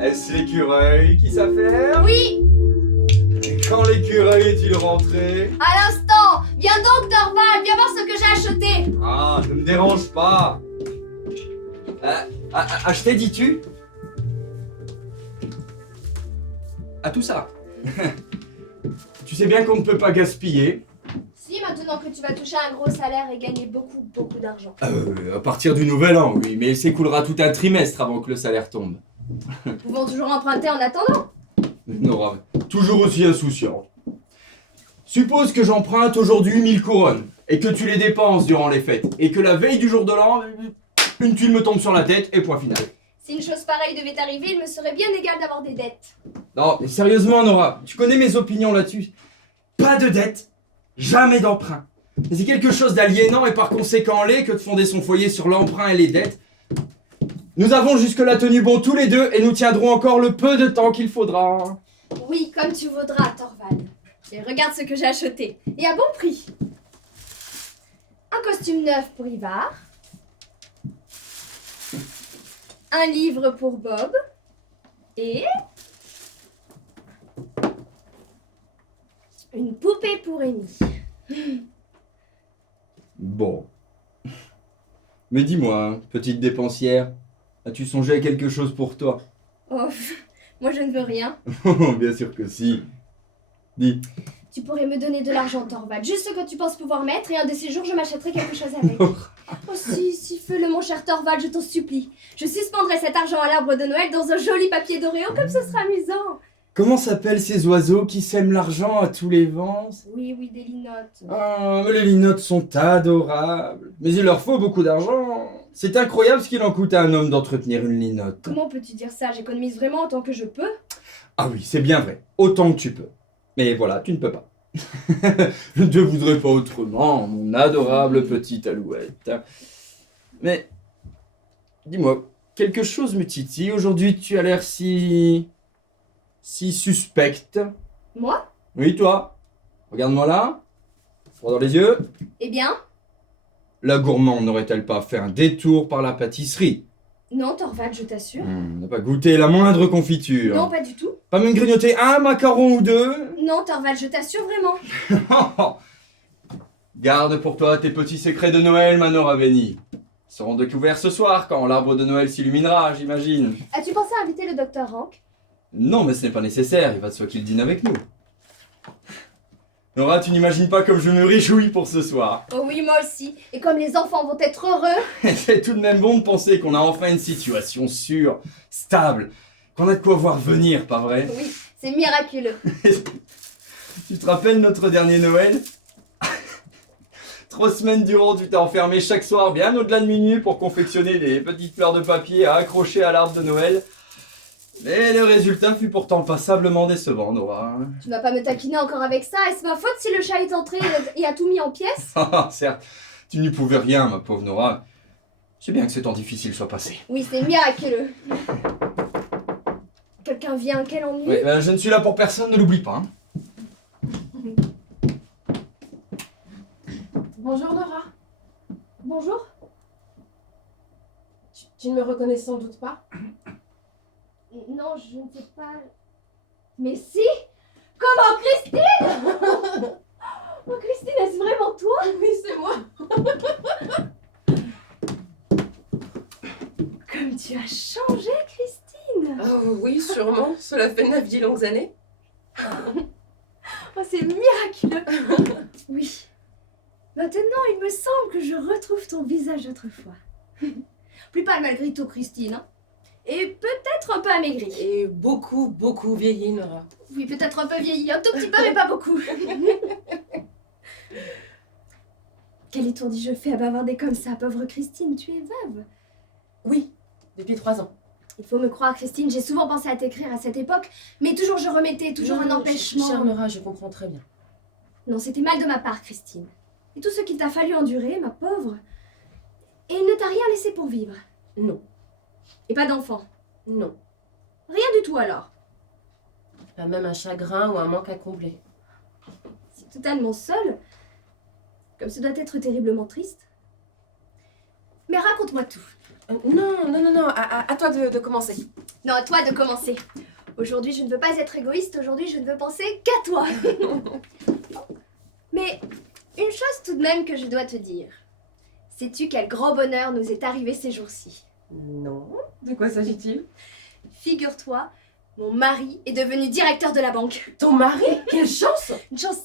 Est-ce l'écureuil qui s'affaire? Oui. Et quand l'écureuil est-il rentré? À l'instant. Viens donc, Torvald, viens voir ce que j'ai acheté. Ah, ne me dérange pas. Acheter, dis-tu? Ah, tout ça. Tu sais bien qu'on ne peut pas gaspiller. Si, maintenant que tu vas toucher un gros salaire et gagner beaucoup d'argent. À partir du nouvel an, oui, mais il s'écoulera tout un trimestre avant que le salaire tombe. Nous pouvons toujours emprunter en attendant. Nora, toujours aussi insouciante. Suppose que j'emprunte aujourd'hui 1000 couronnes et que tu les dépenses durant les fêtes et que la veille du jour de l'an, une tuile me tombe sur la tête et point final. Si une chose pareille devait arriver, il me serait bien égal d'avoir des dettes. Non, mais sérieusement, Nora, tu connais mes opinions là-dessus. Pas de dette, jamais d'emprunt. C'est quelque chose d'aliénant et par conséquent laid que de fonder son foyer sur l'emprunt et les dettes. Nous avons jusque-là tenu bon tous les deux et nous tiendrons encore le peu de temps qu'il faudra. Oui, comme tu voudras, Torvald. Et regarde ce que j'ai acheté. Et à bon prix. Un costume neuf pour Ivar. Un livre pour Bob. Et... une poupée pour Amy. Bon. Mais dis-moi, petite dépensière, as-tu songé à quelque chose pour toi? Oh, moi je ne veux rien. Bien sûr que si. Dis. Tu pourrais me donner de l'argent, Torvald, juste ce que tu penses pouvoir mettre, et un de ces jours je m'achèterai quelque chose avec. Oh si, fais-le mon cher Torvald, je t'en supplie. Je suspendrai cet argent à l'arbre de Noël dans un joli papier d'Oreo, comme ce sera amusant. Comment s'appellent ces oiseaux qui sèment l'argent à tous les vents? Oui, des linottes. Ah, mais les linottes sont adorables. Mais il leur faut beaucoup d'argent. C'est incroyable ce qu'il en coûte à un homme d'entretenir une linotte. Comment peux-tu dire ça? J'économise vraiment autant que je peux. Ah oui, c'est bien vrai. Autant que tu peux. Mais voilà, tu ne peux pas. Je ne te voudrais pas autrement, mon adorable petite alouette. Mais, dis-moi, quelque chose me titille. Aujourd'hui, tu as l'air si suspecte. Moi? Oui, toi. Regarde-moi là. Droit dans les yeux. Eh bien? La gourmande n'aurait-elle pas fait un détour par la pâtisserie? Non, Torvald, je t'assure. N'a pas goûté la moindre confiture. Non, pas du tout. Pas même grignoter un macaron ou deux? Non, Torvald, je t'assure vraiment. Garde pour toi tes petits secrets de Noël, ma Nora bénie. Ils seront découverts ce soir quand l'arbre de Noël s'illuminera, j'imagine. As-tu pensé à inviter le docteur Rank? Non, mais ce n'est pas nécessaire, il va de soi qu'il dîne avec nous. Nora, tu n'imagines pas comme je me réjouis pour ce soir. Oh oui, moi aussi. Et comme les enfants vont être heureux. C'est tout de même bon de penser qu'on a enfin une situation sûre, stable, qu'on a de quoi voir venir, pas vrai? Oui, c'est miraculeux. Tu te rappelles notre dernier Noël? 3 semaines durant, tu t'es enfermé chaque soir bien au-delà de minuit pour confectionner des petites fleurs de papier à accrocher à l'arbre de Noël. Mais le résultat fut pourtant passablement décevant, Nora. Tu vas pas me taquiner encore avec ça? Est-ce ma faute si le chat est entré et a tout mis en pièces? Ah, certes, tu n'y pouvais rien, ma pauvre Nora. C'est bien que ce temps difficile soit passé. Oui, c'est miraculeux. Quelqu'un vient, quel ennui. Oui, je ne suis là pour personne, ne l'oublie pas. Bonjour Nora. Bonjour. Tu ne me reconnais sans doute pas? Non, je ne sais pas. Mais si! Comment, Christine? Oh, Christine, est-ce vraiment toi? Oui, c'est moi. Comme tu as changé, Christine! Oh oui, sûrement. Cela fait 9-10 longues années. Oh, c'est miraculeux! Oui. Maintenant, il me semble que je retrouve ton visage d'autrefois. Plus pâle malgré tout, Christine. Hein? Et peut-être un peu amaigrie. Et beaucoup, beaucoup vieilli, Nora. Oui, peut-être un peu vieillie. Un tout petit peu, mais pas beaucoup. Quel étourdi je fais à bavarder comme ça, pauvre Christine, tu es veuve. Oui, depuis 3 ans. Il faut me croire, Christine, j'ai souvent pensé à t'écrire à cette époque, mais toujours je remettais, toujours un Non, empêchement. Chère Nora, je comprends très bien. Non, c'était mal de ma part, Christine. Et tout ce qu'il t'a fallu endurer, ma pauvre. Et il ne t'a rien laissé pour vivre. Non, Et pas d'enfant. non. Rien du tout alors. Pas même un chagrin ou un manque à combler. C'est totalement seul. Comme ce doit être terriblement triste. Mais raconte-moi tout. Non. À toi de commencer. Non, à toi de commencer. Aujourd'hui, je ne veux pas être égoïste. Aujourd'hui, je ne veux penser qu'à toi. Mais une chose tout de même que je dois te dire. Sais-tu quel grand bonheur nous est arrivé ces jours-ci? Non. De quoi s'agit-il? Figure-toi, mon mari est devenu directeur de la banque. Ton mari? Quelle chance! Une chance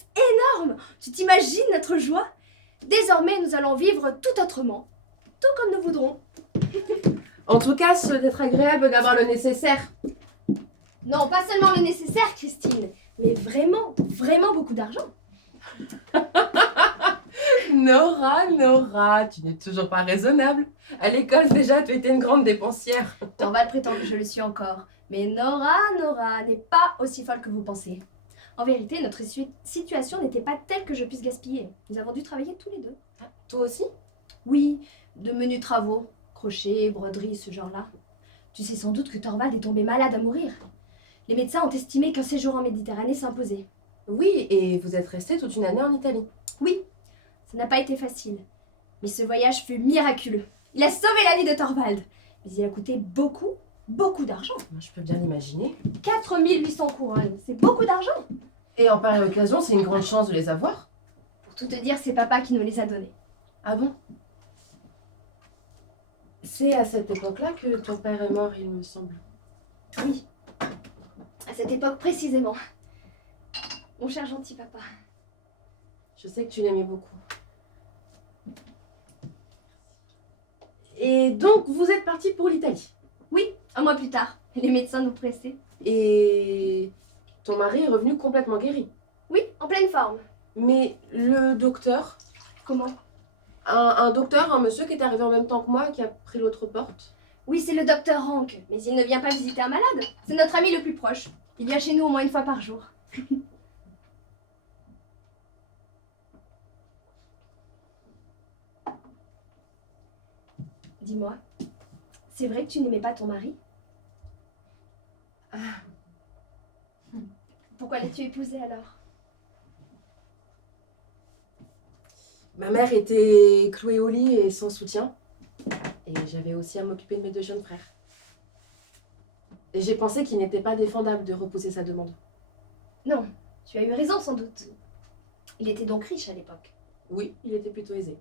énorme! Tu t'imagines notre joie? Désormais, nous allons vivre tout autrement. Tout comme nous voudrons. En tout cas, ce doit être agréable d'avoir le nécessaire. Non, pas seulement le nécessaire, Christine, mais vraiment, vraiment beaucoup d'argent. Nora, tu n'es toujours pas raisonnable. À l'école, déjà, tu étais une grande dépensière. Torvald prétend que je le suis encore. Mais Nora n'est pas aussi folle que vous pensez. En vérité, notre situation n'était pas telle que je puisse gaspiller. Nous avons dû travailler tous les deux. Ah, toi aussi? Oui, de menus travaux, crochet, broderie, ce genre-là. Tu sais sans doute que Torvald est tombé malade à mourir. Les médecins ont estimé qu'un séjour en Méditerranée s'imposait. Oui, et vous êtes resté toute une année en Italie. Oui, ça n'a pas été facile. Mais ce voyage fut miraculeux. Il a sauvé la vie de Torvald. Mais il a coûté beaucoup, beaucoup d'argent. Moi, je peux bien l'imaginer. 4800 couronnes, c'est beaucoup d'argent. Et en pareille occasion, c'est une grande chance de les avoir. Pour tout te dire, c'est papa qui nous les a donnés. Ah bon? C'est à cette époque-là que ton père est mort, il me semble. Oui, à cette époque précisément. Mon cher gentil papa. Je sais que tu l'aimais beaucoup. Et donc, vous êtes parti pour l'Italie. Oui, un mois plus tard. Les médecins nous pressaient. Et ton mari est revenu complètement guéri. Oui, en pleine forme. Mais le docteur, Comment? un docteur, un monsieur qui est arrivé en même temps que moi, qui a pris l'autre porte. Oui, c'est le docteur Rank, mais il ne vient pas visiter un malade. C'est notre ami le plus proche. Il vient chez nous au moins une fois par jour. Dis-moi, c'est vrai que tu n'aimais pas ton mari? Pourquoi l'as-tu épousé alors? Ma mère était clouée au lit et sans soutien. Et j'avais aussi à m'occuper de mes 2 jeunes frères. Et j'ai pensé qu'il n'était pas défendable de repousser sa demande. Non, tu as eu raison sans doute. Il était donc riche à l'époque. Oui, il était plutôt aisé.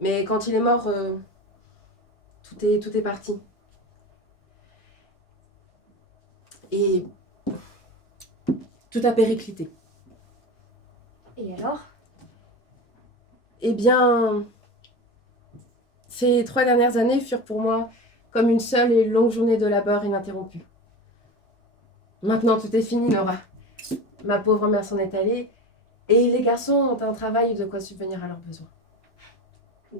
Mais quand il est mort, tout est parti. Et tout a périclité. Et alors? Eh bien, ces 3 dernières années furent pour moi comme une seule et longue journée de labeur ininterrompue. Maintenant, tout est fini, Nora. Ma pauvre mère s'en est allée et les garçons ont un travail de quoi subvenir à leurs besoins.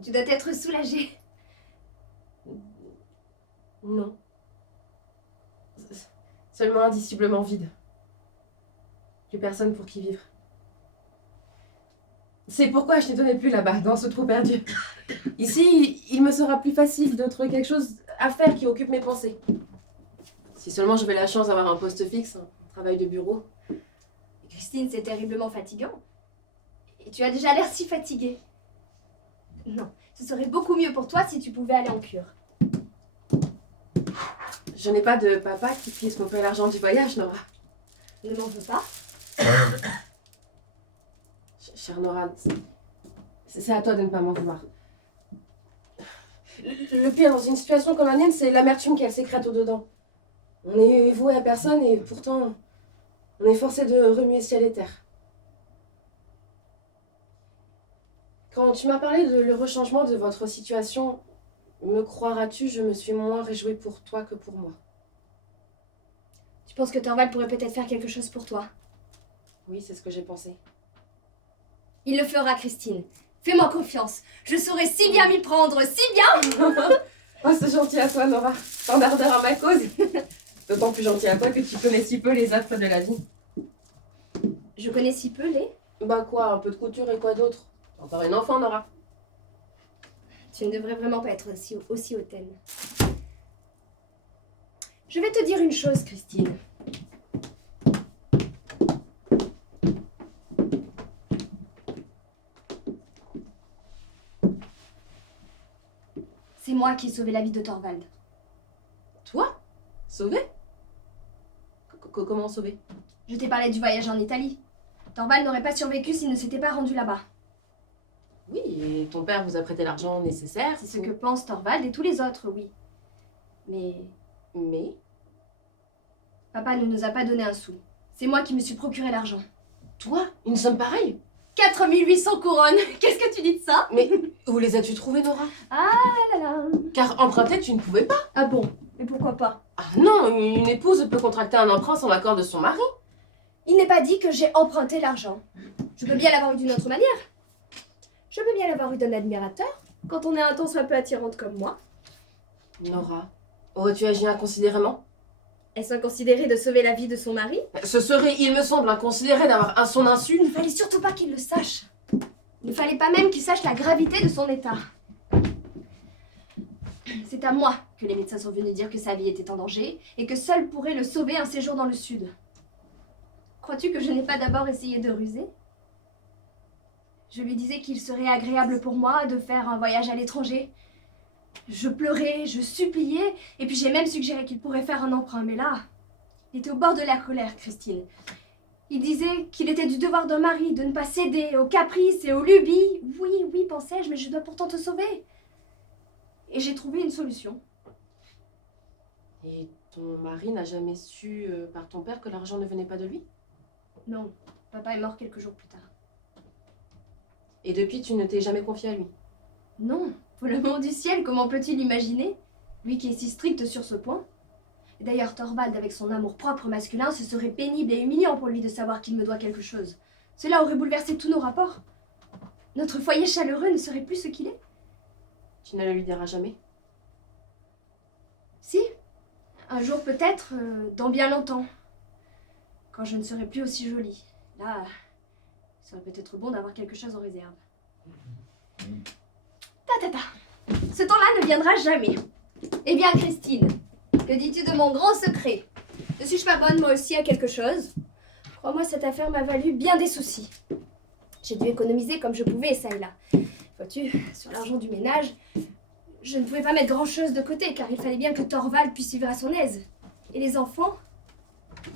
Tu dois être soulagée. Non. Seulement indiciblement vide. Plus personne pour qui vivre. C'est pourquoi je t'ai donné plus là-bas, dans ce trou perdu. Ici, il me sera plus facile de trouver quelque chose à faire qui occupe mes pensées. Si seulement j'avais la chance d'avoir un poste fixe, un travail de bureau. Christine, c'est terriblement fatigant. Et tu as déjà l'air si fatiguée. Non, ce serait beaucoup mieux pour toi si tu pouvais aller en cure. Je n'ai pas de papa qui puisse m'offrir l'argent du voyage, Nora. Ne m'en veux pas. Chère Nora, c'est à toi de ne pas m'en vouloir. Le pire dans une situation comme la mienne, c'est l'amertume qu'elle sécrète au-dedans. On est voué à personne et pourtant, on est forcé de remuer ciel et terre. Quand tu m'as parlé de le rechangement de votre situation, me croiras-tu, je me suis moins réjouie pour toi que pour moi. Tu penses que Thorvald pourrait peut-être faire quelque chose pour toi? Oui, c'est ce que j'ai pensé. Il le fera, Christine. Fais-moi confiance. Je saurai si bien m'y prendre, si bien. Oh, c'est gentil à toi, Nora. Tant d'ardeur à ma cause. D'autant plus gentil à toi que tu connais si peu les affres de la vie. Je connais si peu les. Bah quoi, un peu de couture et quoi d'autre? Encore une enfant, Nora. Tu ne devrais vraiment pas être aussi hautaine. Je vais te dire une chose, Christine. C'est moi qui ai sauvé la vie de Thorvald. Toi? Sauvé? Comment sauvé? Je t'ai parlé du voyage en Italie. Thorvald n'aurait pas survécu s'il ne s'était pas rendu là-bas. Oui, et ton père vous a prêté l'argent nécessaire. C'est ce que pensent Thorvald et tous les autres, oui. Mais Papa ne nous a pas donné un sou. C'est moi qui me suis procuré l'argent. toi, une somme pareille? 4800 couronnes. Qu'est-ce que tu dis de ça? Mais où les as-tu trouvées, Nora? Ah là là. Car emprunter, tu ne pouvais pas. Ah bon? Mais pourquoi pas? Ah non, une épouse peut contracter un emprunt sans l'accord de son mari. Il n'est pas dit que j'ai emprunté l'argent. Je peux bien l'avoir eu d'une autre manière. Je peux bien l'avoir eu d'un admirateur, quand on est un tant soit peu attirante comme moi. Nora, aurais-tu agi inconsidérément? Est-ce inconsidéré de sauver la vie de son mari? Ce serait, il me semble, inconsidéré d'avoir à son insu. Il ne fallait surtout pas qu'il le sache. Il ne fallait pas même qu'il sache la gravité de son état. C'est à moi que les médecins sont venus dire que sa vie était en danger et que seul pourrait le sauver un séjour dans le sud. Crois-tu que je n'ai pas d'abord essayé de ruser? Je lui disais qu'il serait agréable pour moi de faire un voyage à l'étranger. Je pleurais, je suppliais, et puis j'ai même suggéré qu'il pourrait faire un emprunt. Mais là, il était au bord de la colère, Christine. Il disait qu'il était du devoir d'un mari de ne pas céder aux caprices et aux lubies. Oui, oui, pensais-je, mais je dois pourtant te sauver. Et j'ai trouvé une solution. Et ton mari n'a jamais su par ton père que l'argent ne venait pas de lui? Non, papa est mort quelques jours plus tard. Et depuis, tu ne t'es jamais confiée à lui? Non, pour l'amour du ciel, comment peut-il imaginer? Lui qui est si strict sur ce point. Et d'ailleurs, Thorvald, avec son amour-propre masculin, ce serait pénible et humiliant pour lui de savoir qu'il me doit quelque chose. Cela aurait bouleversé tous nos rapports. Notre foyer chaleureux ne serait plus ce qu'il est. Tu ne le lui diras jamais? Si, un jour peut-être, dans bien longtemps. Quand je ne serai plus aussi jolie. Là, il serait peut-être bon d'avoir quelque chose en réserve. Ta. Ce temps-là ne viendra jamais. Eh bien, Christine, que dis-tu de mon grand secret? Ne suis-je pas bonne moi aussi à quelque chose? Crois-moi, cette affaire m'a valu bien des soucis. J'ai dû économiser comme je pouvais, ça et là. Vois-tu, sur l'argent du ménage, je ne pouvais pas mettre grand-chose de côté, car il fallait bien que Thorvald puisse vivre à son aise. Et les enfants,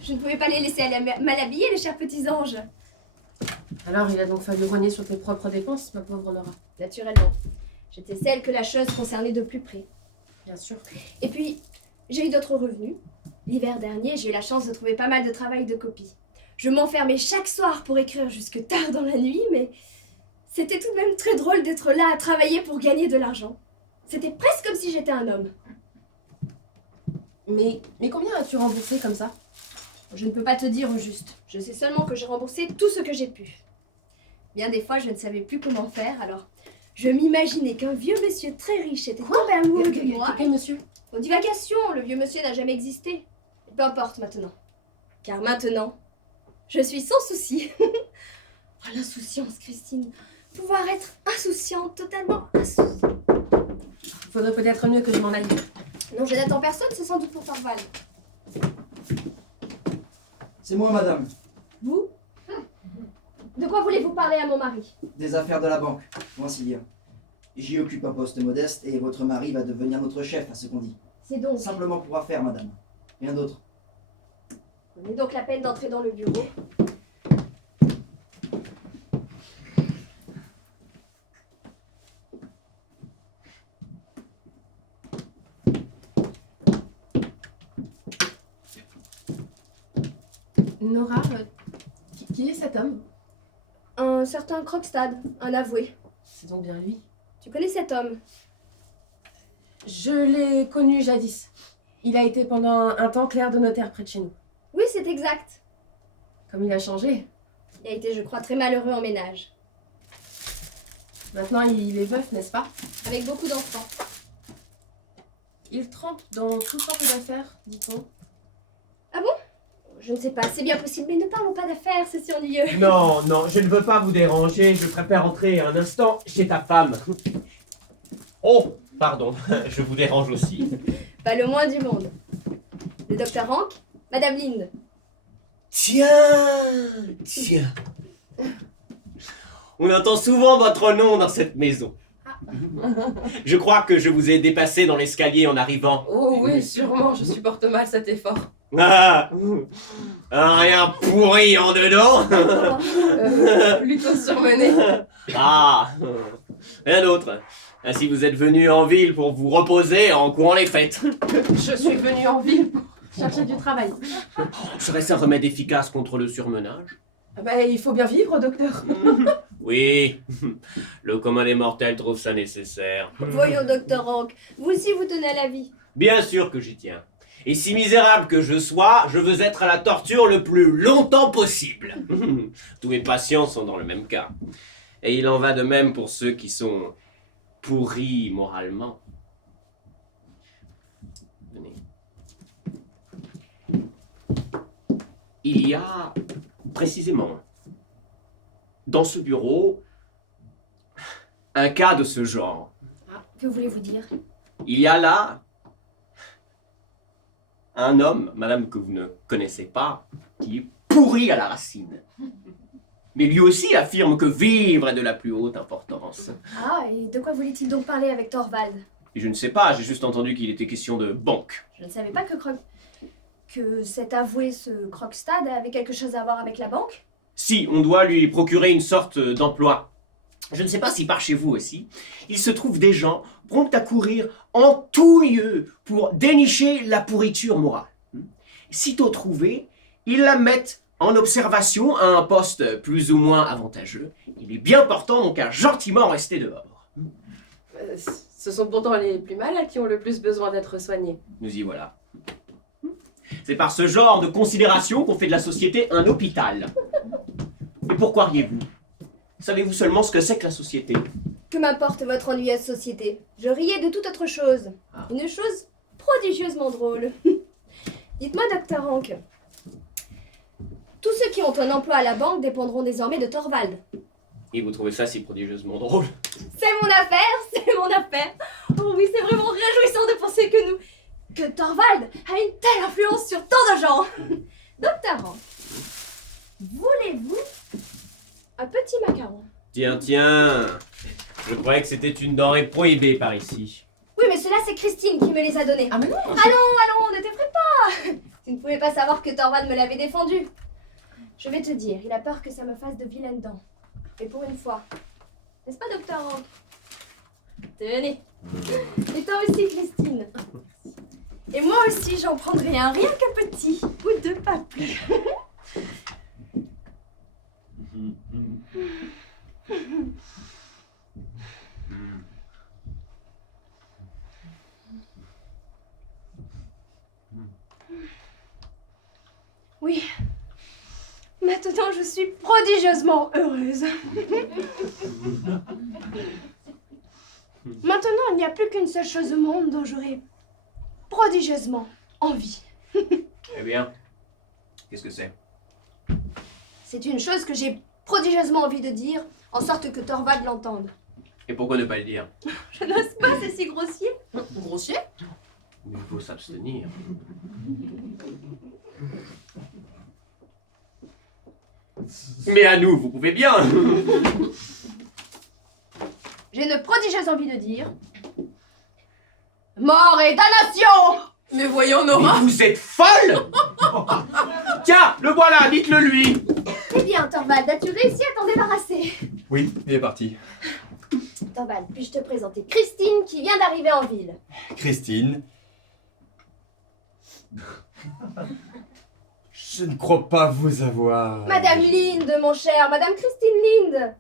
je ne pouvais pas les laisser aller mal habillés, les chers petits anges. Alors, il a donc fallu rogner sur tes propres dépenses, ma pauvre Nora. Naturellement. J'étais celle que la chose concernait de plus près. Bien sûr. Et puis, j'ai eu d'autres revenus. L'hiver dernier, j'ai eu la chance de trouver pas mal de travail de copie. Je m'enfermais chaque soir pour écrire jusque tard dans la nuit, mais c'était tout de même très drôle d'être là à travailler pour gagner de l'argent. C'était presque comme si j'étais un homme. Mais combien as-tu remboursé comme ça? Je ne peux pas te dire au juste. Je sais seulement que j'ai remboursé tout ce que j'ai pu. Bien des fois, je ne savais plus comment faire, alors je m'imaginais qu'un vieux monsieur très riche était tombé amoureux de moi. Quel monsieur? Aux divagations, le vieux monsieur n'a jamais existé. Peu importe maintenant. Car maintenant, je suis sans souci. Oh, l'insouciance, Christine. Pouvoir être insouciante, totalement insouciante. Faudrait peut-être mieux que je m'en aille. Non, je n'attends personne, c'est sans doute pour Thorvald. C'est moi, madame. Vous? De quoi voulez-vous parler à mon mari? Des affaires de la banque, moi Sylvia. J'y occupe un poste modeste et votre mari va devenir notre chef, à ce qu'on dit. C'est donc. Simplement pour affaire, madame. Rien d'autre. Prenez donc la peine d'entrer dans le bureau. Nora, qui est cet homme? Un certain Krogstad, un avoué. C'est donc bien lui. Tu connais cet homme? Je l'ai connu jadis. Il a été pendant un temps clerc de notaire près de chez nous. Oui, c'est exact. Comme il a changé. Il a été, je crois, très malheureux en ménage. Maintenant, il est veuf, n'est-ce pas? Avec beaucoup d'enfants. Il trempe dans tout sorte d'affaires, dit-on. Je ne sais pas, c'est bien possible, mais ne parlons pas d'affaires, c'est si ennuyeux. Non, non, je ne veux pas vous déranger, je préfère entrer un instant chez ta femme. Oh, pardon, je vous dérange aussi. Pas le moins du monde. Le docteur Hank, Madame Linde. Tiens. On entend souvent votre nom dans cette maison. Je crois que je vous ai dépassé dans l'escalier en arrivant. Oh oui, sûrement, je supporte mal cet effort. Ah, rien pourri en dedans. Plutôt surmené. Ah, rien d'autre. Ainsi vous êtes venu en ville pour vous reposer en courant les fêtes. Je suis venue en ville pour chercher du travail. Serait-ce un remède efficace contre le surmenage? Ah bah, il faut bien vivre, docteur. Oui, le commun des mortels trouve ça nécessaire. Voyons, docteur Hank, vous aussi vous tenez à la vie. Bien sûr que j'y tiens. Et si misérable que je sois, je veux être à la torture le plus longtemps possible. Tous mes patients sont dans le même cas. Et il en va de même pour ceux qui sont pourris moralement. Venez. Il y a précisément dans ce bureau un cas de ce genre. Que voulez-vous dire? Il y a là un homme, madame, que vous ne connaissez pas, qui est pourri à la racine. Mais lui aussi affirme que vivre est de la plus haute importance. Ah, et de quoi voulait-il donc parler avec Thorvald? Et je ne sais pas, j'ai juste entendu qu'il était question de banque. Je ne savais pas que cet avoué, ce Krogstad, avait quelque chose à voir avec la banque. Si, on doit lui procurer une sorte d'emploi. Je ne sais pas si par chez vous aussi, il se trouve des gens prompts à courir en tout lieu pour dénicher la pourriture morale. Sitôt trouvés, ils la mettent en observation à un poste plus ou moins avantageux. Il est bien portant donc à gentiment rester dehors. Ce sont pourtant les plus malades qui ont le plus besoin d'être soignés. Nous y voilà. C'est par ce genre de considération qu'on fait de la société un hôpital. Et pourquoi riez-vous? Savez-vous seulement ce que c'est que la société? Que m'importe votre ennuyeuse société? Je riais de toute autre chose. Ah. Une chose prodigieusement drôle. Dites-moi, docteur Hank, tous ceux qui ont un emploi à la banque dépendront désormais de Thorvald. Et vous trouvez ça si prodigieusement drôle? C'est mon affaire, c'est mon affaire. Oh oui, c'est vraiment réjouissant de penser que Thorvald a une telle influence sur tant de gens. Docteur Hank, voulez-vous un petit macaron? Tiens, tiens, je croyais que c'était une denrée prohibée par ici. Oui, mais cela c'est Christine qui me les a donnés. Ah mais non. Allons, ne t'effraie pas. Tu ne pouvais pas savoir que Thorvald me l'avait défendu. Je vais te dire, il a peur que ça me fasse de vilaines dents. Et pour une fois, n'est-ce pas, docteur Hank? Tenez. Et toi aussi, Christine. Et moi aussi, j'en prendrai un, rien qu'un petit, ou deux, pas plus. Oui. Maintenant, je suis prodigieusement heureuse. Maintenant, il n'y a plus qu'une seule chose au monde dont j'aurai prodigieusement envie. Eh bien, qu'est-ce que c'est? C'est une chose que j'ai prodigieusement envie de dire, en sorte que Thorvald l'entende. Et pourquoi ne pas le dire? Je n'ose pas, c'est si grossier. Grossier? Il faut s'abstenir. Mais à nous, vous pouvez bien. J'ai une prodigieuse envie de dire Mort et damnation! Mais voyons, Mais Nora! vous êtes folle! Tiens, le voilà, dites-le lui! Eh bien, Thorvald, as-tu réussi à t'en débarrasser? Oui, il est parti. Thorvald, puis-je te présenter Christine qui vient d'arriver en ville? Christine. Je ne crois pas vous avoir... Madame Linde, mon cher, Madame Christine Linde.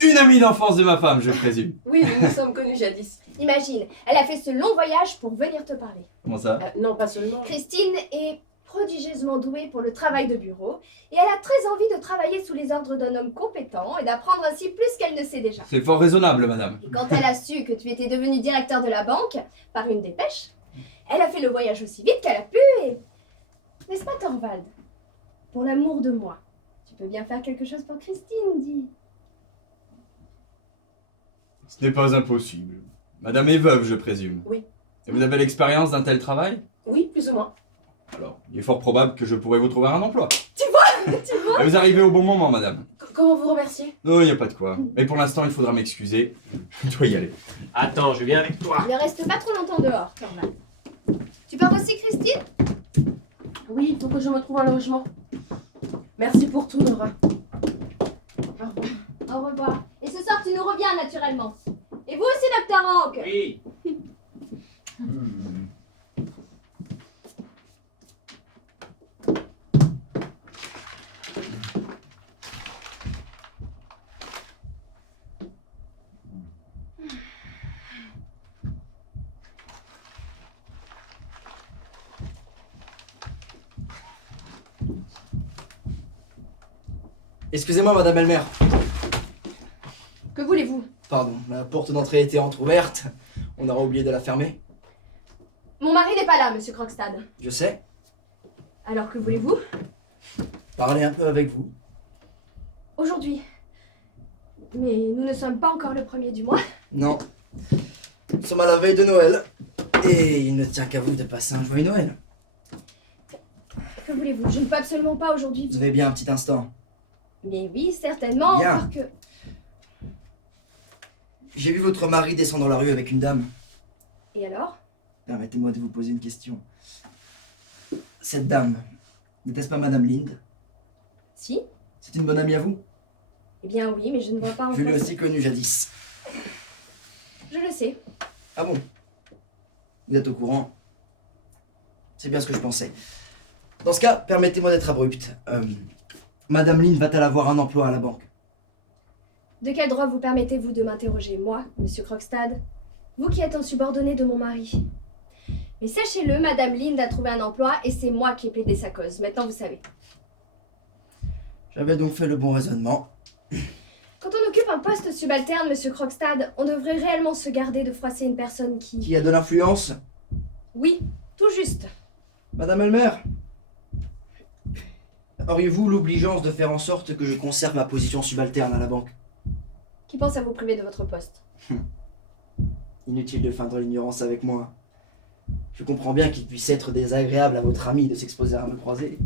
Une amie d'enfance de ma femme, je présume. Oui, nous nous sommes connus jadis. Imagine, elle a fait ce long voyage pour venir te parler. Comment ça? Non, pas seulement. Christine est prodigieusement douée pour le travail de bureau et elle a très envie de travailler sous les ordres d'un homme compétent et d'apprendre ainsi plus qu'elle ne sait déjà. C'est fort raisonnable, madame. Et quand elle a su que tu étais devenu directeur de la banque par une dépêche, elle a fait le voyage aussi vite qu'elle a pu et... N'est-ce pas, Thorvald? Pour l'amour de moi, tu peux bien faire quelque chose pour Christine, dis. Ce n'est pas impossible. Madame est veuve, je présume. Oui. Et vous avez l'expérience d'un tel travail? Oui, plus ou moins. Alors, il est fort probable que je pourrais vous trouver un emploi. Tu vois? Et vous arrivez au bon moment, madame. Comment vous remercier? Non, il n'y a pas de quoi. Mais pour l'instant, il faudra m'excuser. Je dois y aller. Attends, je viens avec toi. Ne reste pas trop longtemps dehors, Thorvald. Tu pars aussi, Christine? Oui, il faut que je me trouve un logement. Merci pour tout, Nora. Au revoir. Au revoir. Et ce soir, tu nous reviens naturellement. Et vous aussi, Docteur Hank. Oui. Excusez-moi, Madame Elmer. Que voulez-vous? Pardon, la porte d'entrée était entrouverte. On aura oublié de la fermer. Mon mari n'est pas là, Monsieur Krogstad. Je sais. Alors que voulez-vous? Parlez un peu avec vous. Aujourd'hui. Mais nous ne sommes pas encore le 1er du mois. Non. Nous sommes à la veille de Noël. Et il ne tient qu'à vous de passer un joyeux Noël. Que voulez-vous? Je ne peux absolument pas aujourd'hui. Vous avez bien un petit instant. Mais oui, certainement, Bien. encore que... J'ai vu votre mari descendre dans la rue avec une dame. Et alors? Permettez-moi de vous poser une question. Cette dame, n'était-ce pas Madame Linde? Si? C'est une bonne amie à vous? Eh bien oui, mais je ne vois pas Je l'ai encore... aussi connue jadis. Je le sais. Ah bon? Vous êtes au courant? C'est bien ce que je pensais. Dans ce cas, permettez-moi d'être abrupte. Madame Linde va-t-elle avoir un emploi à la banque? De quel droit vous permettez-vous de m'interroger, moi, Monsieur Krogstad? Vous qui êtes un subordonné de mon mari. Mais sachez-le, Madame Linde a trouvé un emploi et c'est moi qui ai plaidé sa cause. Maintenant, vous savez. J'avais donc fait le bon raisonnement. Quand on occupe un poste subalterne, Monsieur Krogstad, on devrait réellement se garder de froisser une personne qui... Qui a de l'influence? Oui, tout juste. Madame Elmer, auriez-vous l'obligeance de faire en sorte que je conserve ma position subalterne à la banque? Qui pense à vous priver de votre poste? Inutile de feindre l'ignorance avec moi. Je comprends bien qu'il puisse être désagréable à votre ami de s'exposer à me croiser.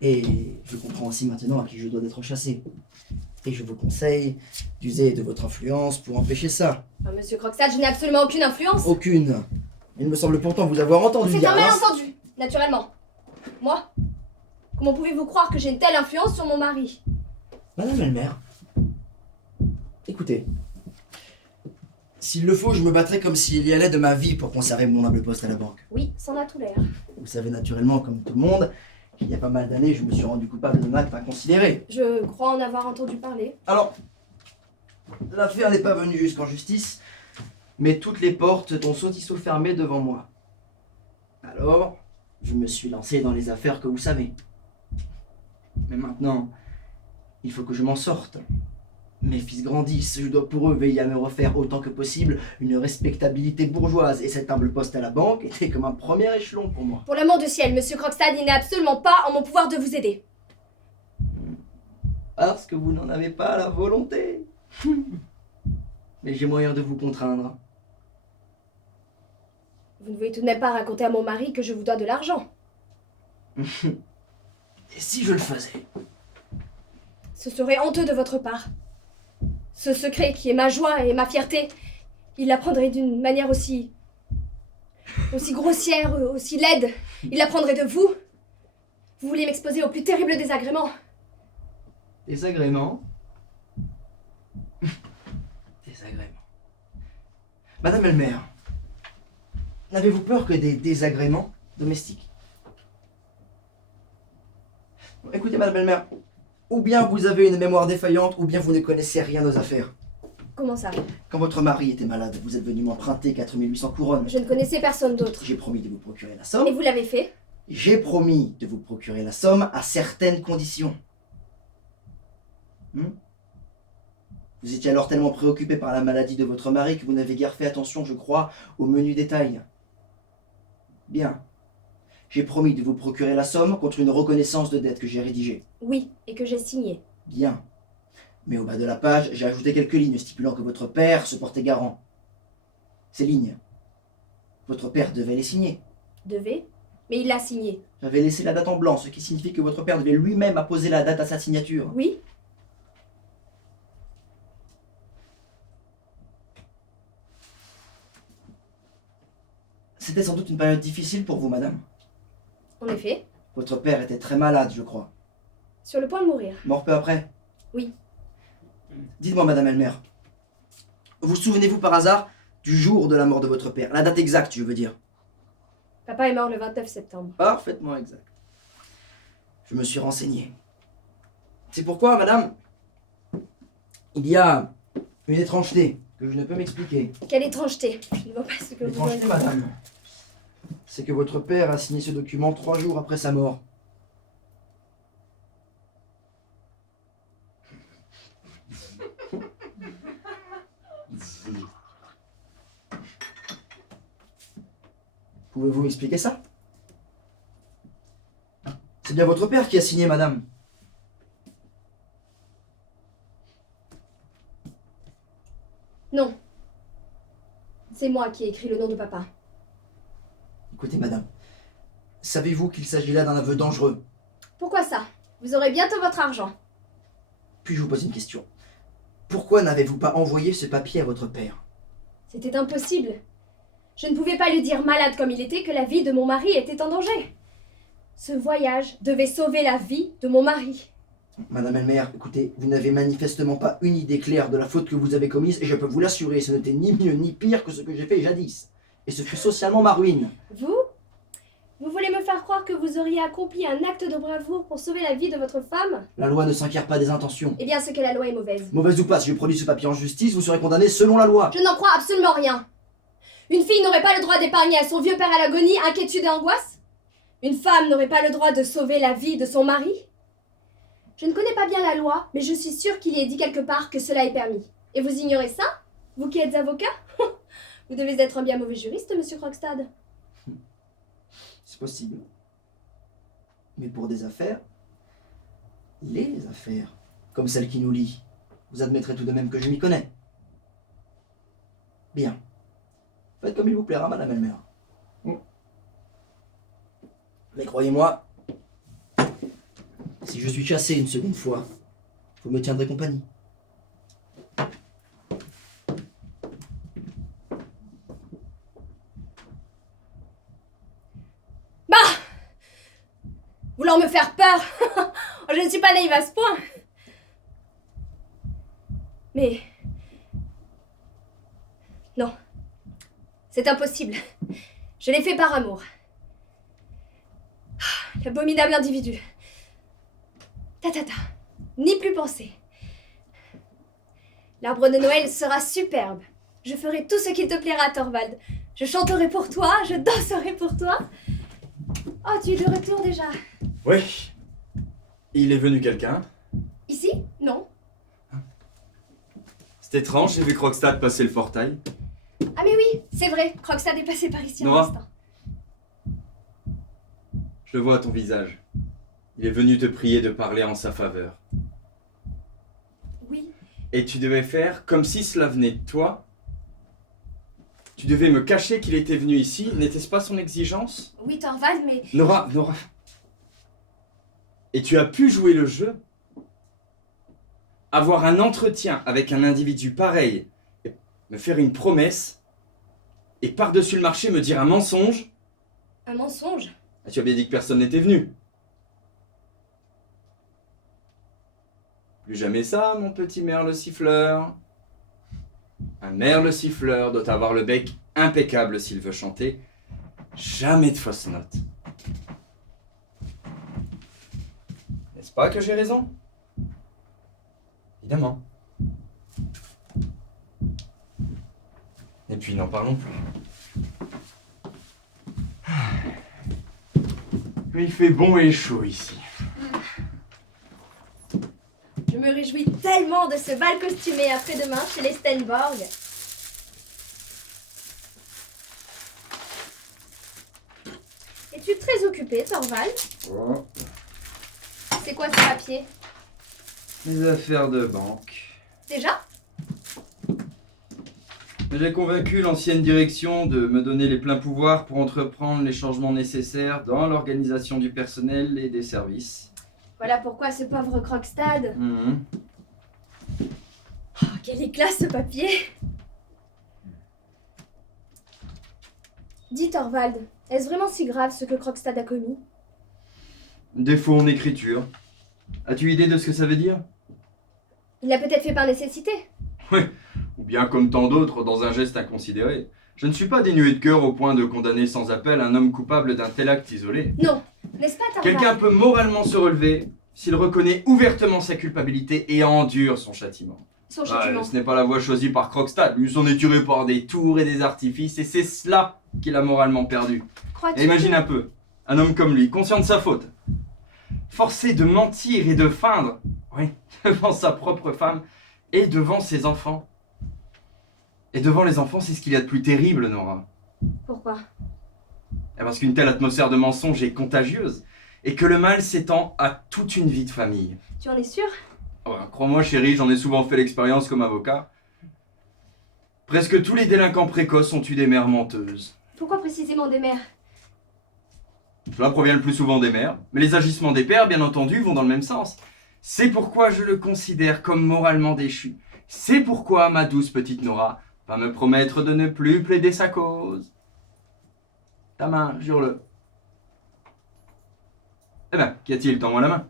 Et je comprends aussi maintenant à qui je dois d'être chassé. Et je vous conseille d'user de votre influence pour empêcher ça. Monsieur Krogstad, je n'ai absolument aucune influence. Aucune. Il me semble pourtant vous avoir entendu C'est dire un à malentendu, naturellement. Moi? Comment pouvez-vous croire que j'ai une telle influence sur mon mari? Madame Elmer, écoutez. S'il le faut, je me battrai comme s'il y allait de ma vie pour conserver mon humble poste à la banque. Oui, c'en a tout l'air. Vous savez naturellement, comme tout le monde, qu'il y a pas mal d'années, je me suis rendu coupable d'un acte inconsidéré. Je crois en avoir entendu parler. Alors, l'affaire n'est pas venue jusqu'en justice, mais toutes les portes ont sautisseau fermé devant moi. Alors, je me suis lancé dans les affaires que vous savez. Mais maintenant, il faut que je m'en sorte. Mes fils grandissent, je dois pour eux veiller à me refaire autant que possible une respectabilité bourgeoise, et cet humble poste à la banque était comme un premier échelon pour moi. Pour l'amour du ciel, Monsieur Krogstad, il n'est absolument pas en mon pouvoir de vous aider. Parce que vous n'en avez pas la volonté. Mais j'ai moyen de vous contraindre. Vous ne voulez tout de même pas raconter à mon mari que je vous dois de l'argent. Et si je le faisais? Ce serait honteux de votre part. Ce secret qui est ma joie et ma fierté Il l'apprendrait d'une manière aussi grossière, aussi laide. Il l'apprendrait de vous. Vous voulez m'exposer au plus terrible désagrément. Désagrément? Désagrément. Madame Elmer, n'avez-vous peur que des désagréments domestiques? Écoutez, Madame Elmer, ou bien vous avez une mémoire défaillante, ou bien vous ne connaissez rien aux affaires. Comment ça? Quand votre mari était malade, vous êtes venu m'emprunter 4800 couronnes. Je ne connaissais personne d'autre. J'ai promis de vous procurer la Et somme. vous l'avez fait? J'ai promis de vous procurer la somme à certaines conditions. Vous étiez alors tellement préoccupé par la maladie de votre mari que vous n'avez guère fait attention, je crois, aux menus détails. Bien. J'ai promis de vous procurer la somme contre une reconnaissance de dette que j'ai rédigée. Oui, et que j'ai signé. Bien. Mais au bas de la page, j'ai ajouté quelques lignes stipulant que votre père se portait garant. Ces lignes, votre père devait les signer. Devait? Mais il l'a signé. J'avais laissé la date en blanc, ce qui signifie que votre père devait lui-même apposer la date à sa signature. Oui? C'était sans doute une période difficile pour vous, madame. En effet. Votre père était très malade, je crois. Sur le point de mourir. Mort peu après? Oui. Dites-moi, madame Elmer, vous souvenez-vous par hasard du jour de la mort de votre père? La date exacte, je veux dire. Papa est mort le 29 septembre. Parfaitement exact. Je me suis renseigné. C'est pourquoi, madame, il y a une étrangeté que je ne peux m'expliquer. Quelle étrangeté. Je ne vois pas ce que vous voulez L'étrangeté, dire. madame, c'est que votre père a signé ce document 3 jours après sa mort. Pouvez-vous m'expliquer ça? C'est bien votre père qui a signé, madame. Non. C'est moi qui ai écrit le nom de papa. Écoutez, madame, savez-vous qu'il s'agit là d'un aveu dangereux? Pourquoi ça? Vous aurez bientôt votre argent. Puis-je vous poser une question? Pourquoi n'avez-vous pas envoyé ce papier à votre père? C'était impossible. Je ne pouvais pas lui dire, malade comme il était, que la vie de mon mari était en danger. Ce voyage devait sauver la vie de mon mari. Madame Elmer, écoutez, vous n'avez manifestement pas une idée claire de la faute que vous avez commise, et je peux vous l'assurer, ce n'était ni mieux ni pire que ce que j'ai fait jadis. Et ce fut socialement ma ruine. Vous voulez me faire croire que vous auriez accompli un acte de bravoure pour sauver la vie de votre femme? La loi ne s'inquiète pas des intentions. Eh bien, c'est que la loi est mauvaise. Mauvaise ou pas, si je produis ce papier en justice, vous serez condamné selon la loi. Je n'en crois absolument rien. Une fille n'aurait pas le droit d'épargner à son vieux père à l'agonie inquiétude et angoisse? Une femme n'aurait pas le droit de sauver la vie de son mari? Je ne connais pas bien la loi, mais je suis sûre qu'il y est dit quelque part que cela est permis. Et vous ignorez ça? Vous qui êtes avocat? Vous devez être un bien mauvais juriste, monsieur Krogstad. C'est possible. Mais pour des affaires, les affaires, comme celle qui nous lie, vous admettrez tout de même que je m'y connais. Bien. Faites comme il vous plaira, madame Elmer. Mais croyez-moi, si je suis chassé une seconde fois, vous me tiendrez compagnie. Vouloir me faire peur. Je ne suis pas naïve à ce point. Mais... non. C'est impossible. Je l'ai fait par amour. L'abominable individu. Ta. N'y plus penser. L'arbre de Noël sera superbe. Je ferai tout ce qu'il te plaira, Thorvald. Je chanterai pour toi, je danserai pour toi. Oh, tu es de retour déjà. Oui. Il est venu quelqu'un? Ici? Non. C'est étrange, j'ai vu Krogstad passer le portail. Ah mais oui, c'est vrai, Krogstad est passé par ici un Nora. instant. Je le vois à ton visage. Il est venu te prier de parler en sa faveur. Oui, Et tu devais faire comme si cela venait de toi. Tu devais me cacher qu'il était venu ici. N'était-ce pas son exigence? oui Thorvald, mais... Nora. Et tu as pu jouer le jeu? Avoir un entretien avec un individu pareil, et me faire une promesse et par-dessus le marché me dire un mensonge. Un mensonge? Ah, tu as bien dit que personne n'était venu. Plus jamais ça, mon petit merle siffleur. Un merle siffleur doit avoir le bec impeccable s'il veut chanter. Jamais de fausses notes. N'est-ce pas que j'ai raison? Évidemment. Et puis n'en parlons plus. Il fait bon et chaud ici. Je me réjouis tellement de ce bal costumé après-demain chez les Stenborg. Es-tu très occupé, Thorvald? Oh, C'est quoi ce papier? les affaires de banque. Déjà? J'ai convaincu l'ancienne direction de me donner les pleins pouvoirs pour entreprendre les changements nécessaires dans l'organisation du personnel et des services. Voilà pourquoi ce pauvre Krogstad. Mhm. Oh, quel éclat ce papier! Dis Thorvald, est-ce vraiment si grave ce que Krogstad a commis? Défaut en écriture. As-tu idée de ce que ça veut dire? Il l'a peut-être fait par nécessité. Ou bien comme tant d'autres dans un geste inconsidéré. Je ne suis pas dénué de cœur au point de condamner sans appel un homme coupable d'un tel acte isolé. Non, n'est-ce pas Thorvald? Quelqu'un peut moralement se relever s'il reconnaît ouvertement sa culpabilité et endure son châtiment. Son châtiment. Ce n'est pas la voie choisie par Krogstad. Lui s'en est tiré par des tours et des artifices, et c'est cela qu'il a moralement perdu. Crois-tu Et imagine que- un peu, un homme comme lui, conscient de sa faute, forcé de mentir et de feindre, oui, devant sa propre femme et devant ses enfants. Et devant les enfants, c'est ce qu'il y a de plus terrible, Nora. Pourquoi? Parce qu'une telle atmosphère de mensonge est contagieuse, et que le mal s'étend à toute une vie de famille. Tu en es sûr? Oh, crois-moi, chérie, j'en ai souvent fait l'expérience comme avocat. Presque tous les délinquants précoces ont eu des mères menteuses. Pourquoi précisément des mères? Cela provient le plus souvent des mères, mais les agissements des pères, bien entendu, vont dans le même sens. C'est pourquoi je le considère comme moralement déchu. C'est pourquoi ma douce petite Nora va me promettre de ne plus plaider sa cause. Ta main, jure-le. Eh ben, qu'y a-t-il? Tends-moi la main.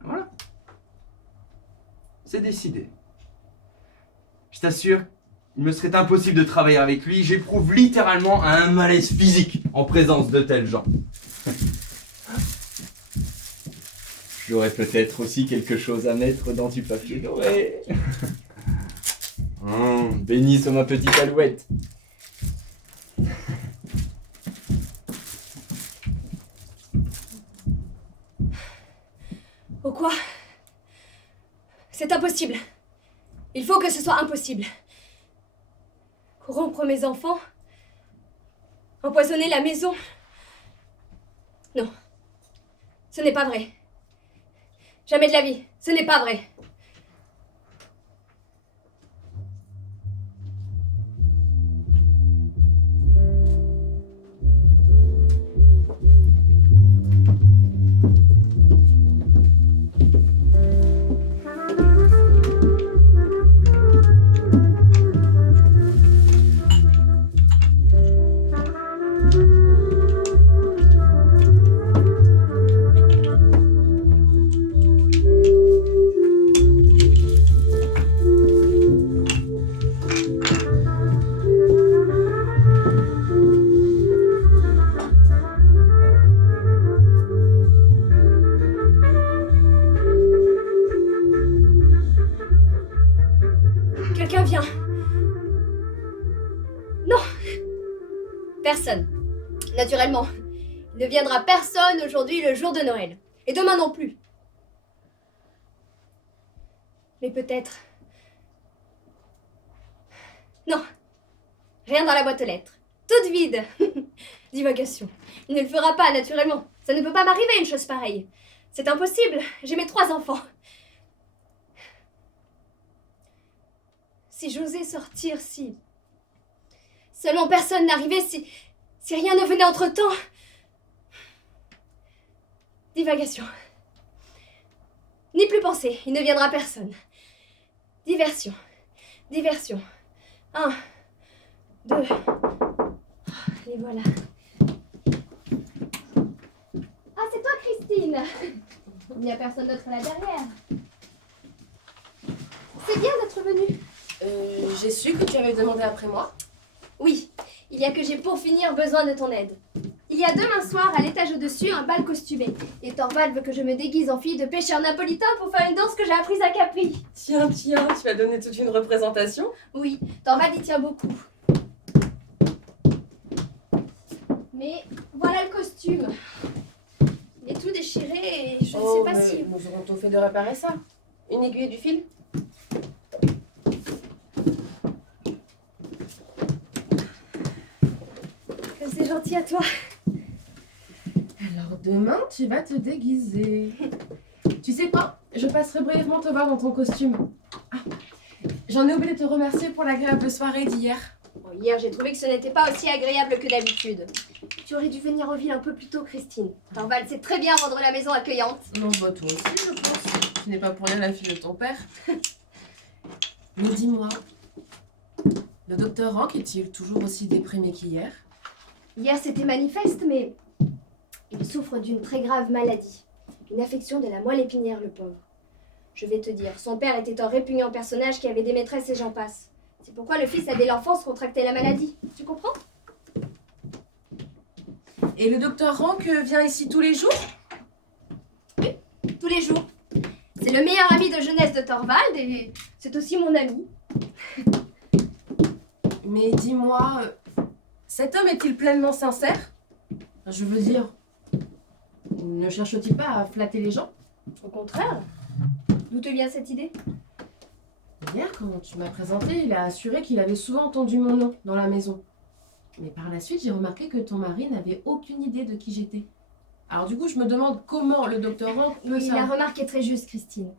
Voilà. C'est décidé. Je t'assure, il me serait impossible de travailler avec lui. J'éprouve littéralement un malaise physique en présence de tels gens. J'aurais peut-être aussi quelque chose à mettre dans du papier doré. Béni soit ma petite alouette. Oh quoi? C'est impossible. Il faut que ce soit impossible. Corrompre mes enfants? Empoisonner la maison? Non. Ce n'est pas vrai. Jamais de la vie. Ce n'est pas vrai. Quelqu'un vient. Non. Personne. Naturellement. Il ne viendra personne aujourd'hui le jour de Noël. Et demain non plus. Mais peut-être... Non. Rien dans la boîte aux lettres. Toute vide. Divagation. Il ne le fera pas, naturellement. Ça ne peut pas m'arriver une chose pareille. C'est impossible. J'ai mes 3 enfants. Si j'osais sortir, si... Seulement personne n'arrivait, si rien ne venait entre-temps... Divagation. N'y plus penser, il ne viendra personne. Diversion. Diversion. 1, 2. Et voilà. Ah, c'est toi, Christine. Il n'y a personne d'autre là derrière. C'est bien d'être venue. J'ai su que tu avais demandé après moi. Oui, il y a que j'ai pour finir besoin de ton aide. Il y a demain soir, à l'étage au-dessus, un bal costumé. Et Thorvald veut que je me déguise en fille de pêcheur napolitain pour faire une danse que j'ai apprise à Capri. Tiens, tu vas donner toute une représentation. Oui, Thorvald y tient beaucoup. Mais voilà le costume. Il est tout déchiré et je ne sais pas si... Nous aurons tout fait de réparer ça. Une aiguille et du fil. Que c'est gentil à toi. Alors demain, tu vas te déguiser. Tu sais quoi? Je passerai brièvement te voir dans ton costume. Ah, j'en ai oublié de te remercier pour l'agréable soirée d'hier. Bon, hier, j'ai trouvé que ce n'était pas aussi agréable que d'habitude. Tu aurais dû venir en ville un peu plus tôt, Christine. Thorvald sait très bien rendre la maison accueillante. Non, bah toi aussi, je pense. Tu n'es pas pour rien la fille de ton père. Mais dis-moi, le docteur Rank est-il toujours aussi déprimé qu'hier? Hier, c'était manifeste, mais il souffre d'une très grave maladie. Une affection de la moelle épinière, le pauvre. Je vais te dire, son père était un répugnant personnage qui avait des maîtresses et j'en passe. C'est pourquoi le fils a dès l'enfance contracté la maladie. Tu comprends? Et le docteur Rank vient ici tous les jours? Tous les jours. C'est le meilleur ami de jeunesse de Thorvald et c'est aussi mon ami. Mais dis-moi, cet homme est-il pleinement sincère? Je veux dire, ne cherche-t-il pas à flatter les gens? Au contraire. D'où te vient cette idée? Hier, quand tu m'as présenté, il a assuré qu'il avait souvent entendu mon nom dans la maison. Mais par la suite, j'ai remarqué que ton mari n'avait aucune idée de qui j'étais. Alors du coup, je me demande comment le docteur Rank peut Oui, la savoir... remarque est très juste, Christine.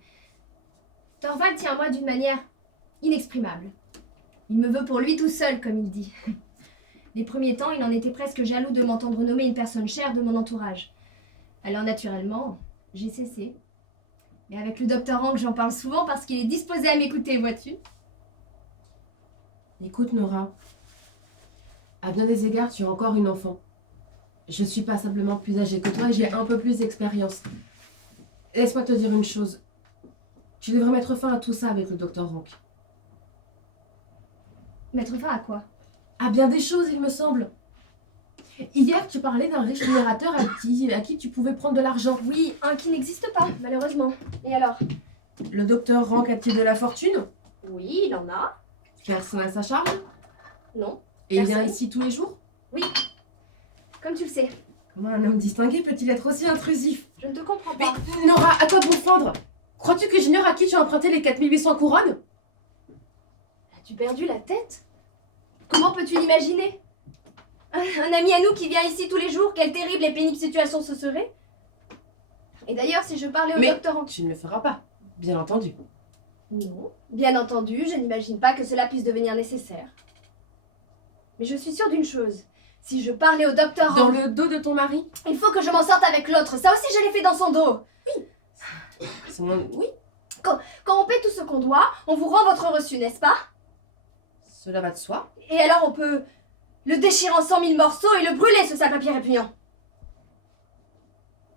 Thorvald tient à moi d'une manière inexprimable. Il me veut pour lui tout seul, comme il dit. Les premiers temps, il en était presque jaloux de m'entendre nommer une personne chère de mon entourage. Alors naturellement, j'ai cessé. Mais avec le docteur Rank, j'en parle souvent parce qu'il est disposé à m'écouter, vois-tu? Écoute, Nora, à bien des égards, tu es encore une enfant. Je suis pas simplement plus âgée que toi et j'ai un peu plus d'expérience. Laisse-moi te dire une chose. Tu devrais mettre fin à tout ça avec le docteur Rank. Mettre fin à quoi? À bien des choses, il me semble. Hier, tu parlais d'un riche générateur à qui tu pouvais prendre de l'argent. Oui, un qui n'existe pas, malheureusement. Et alors? Le docteur Rank a-t-il de la fortune? Oui, il en a. Personne à sa charge? Non. Et il vient Personne. ici tous les jours? Comme tu le sais. Comment un homme distingué peut-il être aussi intrusif? Je ne te comprends Mais pas. Nora, à quoi confondre? Crois-tu que j'ignore à qui tu as emprunté les 4800 couronnes? As-tu perdu la tête? Comment peux-tu l'imaginer? Un ami à nous qui vient ici tous les jours, quelle terrible et pénible situation ce serait? Et d'ailleurs, si je parlais au Mais- docteur Rank... Tu ne le feras pas, bien entendu. Non. Bien entendu, je n'imagine pas que cela puisse devenir nécessaire. Mais je suis sûre d'une chose. Si je parlais au docteur Dans Rank, le dos de ton mari? il faut que je m'en sorte avec l'autre. Ça aussi, je l'ai fait dans son dos. Oui, Quand on paie tout ce qu'on doit, on vous rend votre reçu, n'est-ce pas? cela va de soi. Et alors on peut le déchirer en 100 000 morceaux et le brûler, ce sale papier répugnant.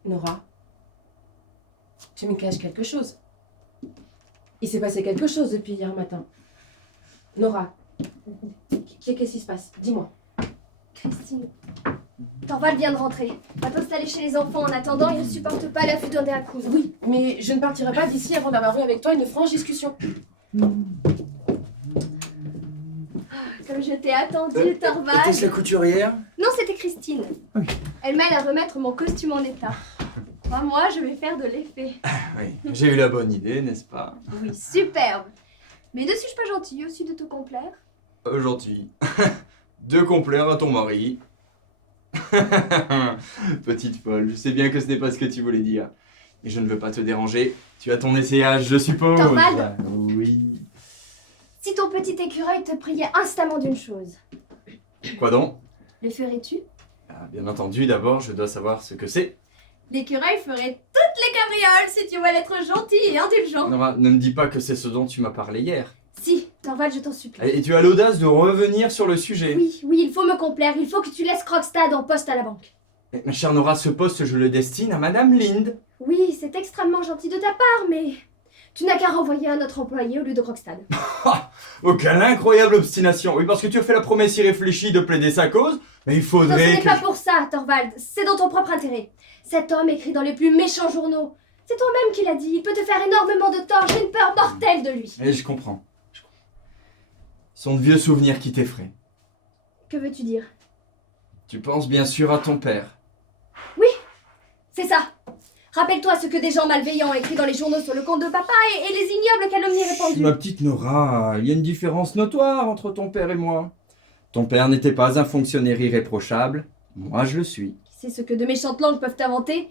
Nora, tu me caches quelque chose. Il s'est passé quelque chose depuis hier matin. Nora, qu'est-ce qui se passe? Dis-moi. Christine, Thorvald vient de rentrer. Va t'installer chez les enfants. En attendant, il ne supporte pas l'affût d'un dé à coudre. Oui, mais je ne partirai pas d'ici avant d'avoir eu avec toi une franche discussion. Comme je t'ai attendu, Était-ce Thorvald. la couturière? Non, c'était Christine. Ah oui. Elle m'aide à remettre mon costume en état. Crois-moi, je vais faire de l'effet. Oui, j'ai eu la bonne idée, n'est-ce pas? Oui, superbe. Mais ne suis-je pas gentille aussi de te complaire? Gentil. De complaire à ton mari. Petite folle, je sais bien que ce n'est pas ce que tu voulais dire. Et je ne veux pas te déranger. Tu as ton essayage, je suppose. Thorvald. Oui. Si ton petit écureuil te priait instamment d'une chose, Quoi donc? le ferais-tu? Ah, bien entendu, d'abord, je dois savoir ce que c'est. L'écureuil ferait toutes les cabrioles si tu voulais être gentil et indulgent. Nora, ne me dis pas que c'est ce dont tu m'as parlé hier. Si, Thorvald, je t'en supplie. Et tu as l'audace de revenir sur le sujet. Oui, oui, il faut me complaire. Il faut que tu laisses Krogstad en poste à la banque. Ma chère Nora, ce poste, je le destine à Madame Lind. Oui, c'est extrêmement gentil de ta part, mais tu n'as qu'à renvoyer un autre employé au lieu de Krogstad. Oh, quelle incroyable obstination. Oui, parce que tu as fait la promesse irréfléchie de plaider sa cause, mais il Non, ce faudrait n'est que... pas pour ça, Thorvald. C'est dans ton propre intérêt. Cet homme écrit dans les plus méchants journaux. C'est toi-même qui l'as dit. Il peut te faire énormément de tort. J'ai une peur mortelle de lui. Eh, je comprends. Ce sont de vieux souvenirs qui t'effraient. Que veux-tu dire? Tu penses bien sûr à ton père. C'est ça. Rappelle-toi ce que des gens malveillants ont écrit dans les journaux sur le compte de papa et les ignobles calomnies répandues. Ma petite Nora, il y a une différence notoire entre ton père et moi. Ton père n'était pas un fonctionnaire irréprochable, moi je le suis. C'est ce que de méchantes langues peuvent inventer.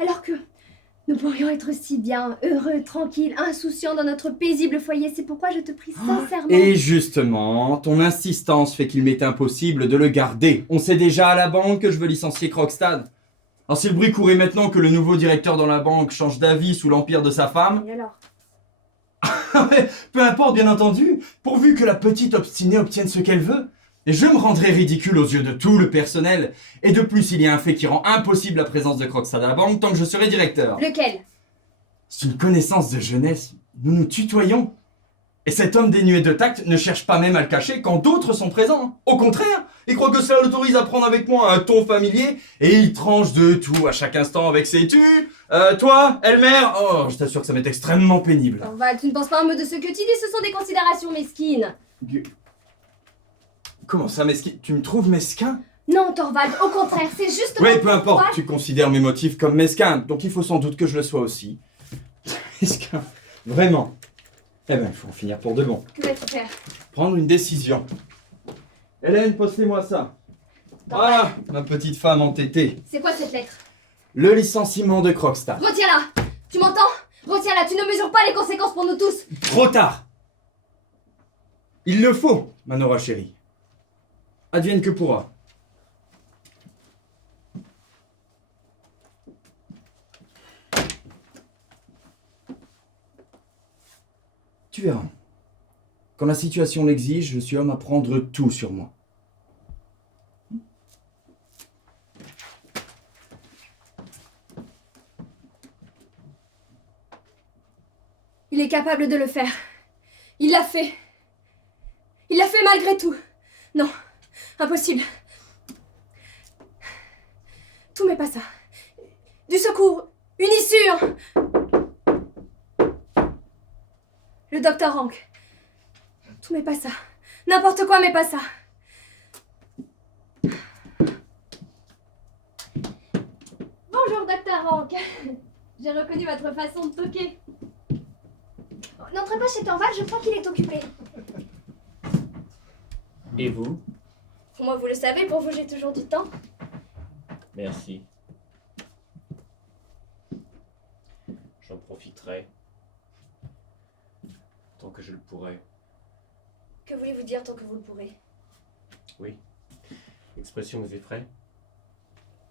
Alors que nous pourrions être si bien, heureux, tranquilles, insouciants dans notre paisible foyer. C'est pourquoi je te prie sincèrement. Et justement, ton insistance fait qu'il m'est impossible de le garder. On sait déjà à la banque que je veux licencier Krogstad. Alors si le bruit courait maintenant que le nouveau directeur dans la banque change d'avis sous l'empire de sa femme, Et alors? mais peu importe bien entendu, pourvu que la petite obstinée obtienne ce qu'elle veut. Et je me rendrai ridicule aux yeux de tout le personnel. Et de plus, il y a un fait qui rend impossible la présence de Krogstad à la banque tant que je serai directeur. Lequel? C'est une connaissance de jeunesse. Nous nous tutoyons. Et cet homme dénué de tact ne cherche pas même à le cacher quand d'autres sont présents. Au contraire, il croit que cela l'autorise à prendre avec moi un ton familier et il tranche de tout à chaque instant avec ses tu. Toi, Elmer, oh, je t'assure que ça m'est extrêmement pénible. Thorvald, tu ne penses pas un mot de ce que tu dis, ce sont des considérations mesquines. Comment ça, mesquin? Tu me trouves mesquin? Non, Thorvald, au contraire, c'est justement... Oui, peu importe, pourquoi- tu considères mes motifs comme mesquins, donc il faut sans doute que je le sois aussi. Mesquin, vraiment. Eh ben, il faut en finir pour de bon. Que vas-tu faire? Prendre une décision. Hélène, postez-moi ça. Ah, ma petite femme entêtée. C'est quoi cette lettre? Le licenciement de Krogstad. Retiens-la! Tu m'entends? Retiens-la, tu ne mesures pas les conséquences pour nous tous! Trop tard. Il le faut, ma Nora chérie. Advienne que pourra. Tu verras. Quand la situation l'exige, je suis homme à prendre tout sur moi. Il est capable de le faire. Il l'a fait. Il l'a fait malgré tout. Non, impossible. Tout mais pas ça. Du secours, une issue. Le docteur Hank. Tout mais pas ça. N'importe quoi mais pas ça. Bonjour docteur Hank. J'ai reconnu votre façon de toquer. N'entrez pas chez Thorvald, je crois qu'il est occupé. Et vous? Pour moi, vous le savez, pour vous, j'ai toujours du temps. Merci. J'en profiterai. Tant que je le pourrai. Que voulez-vous dire tant que vous le pourrez? Oui. L'expression vous effraie?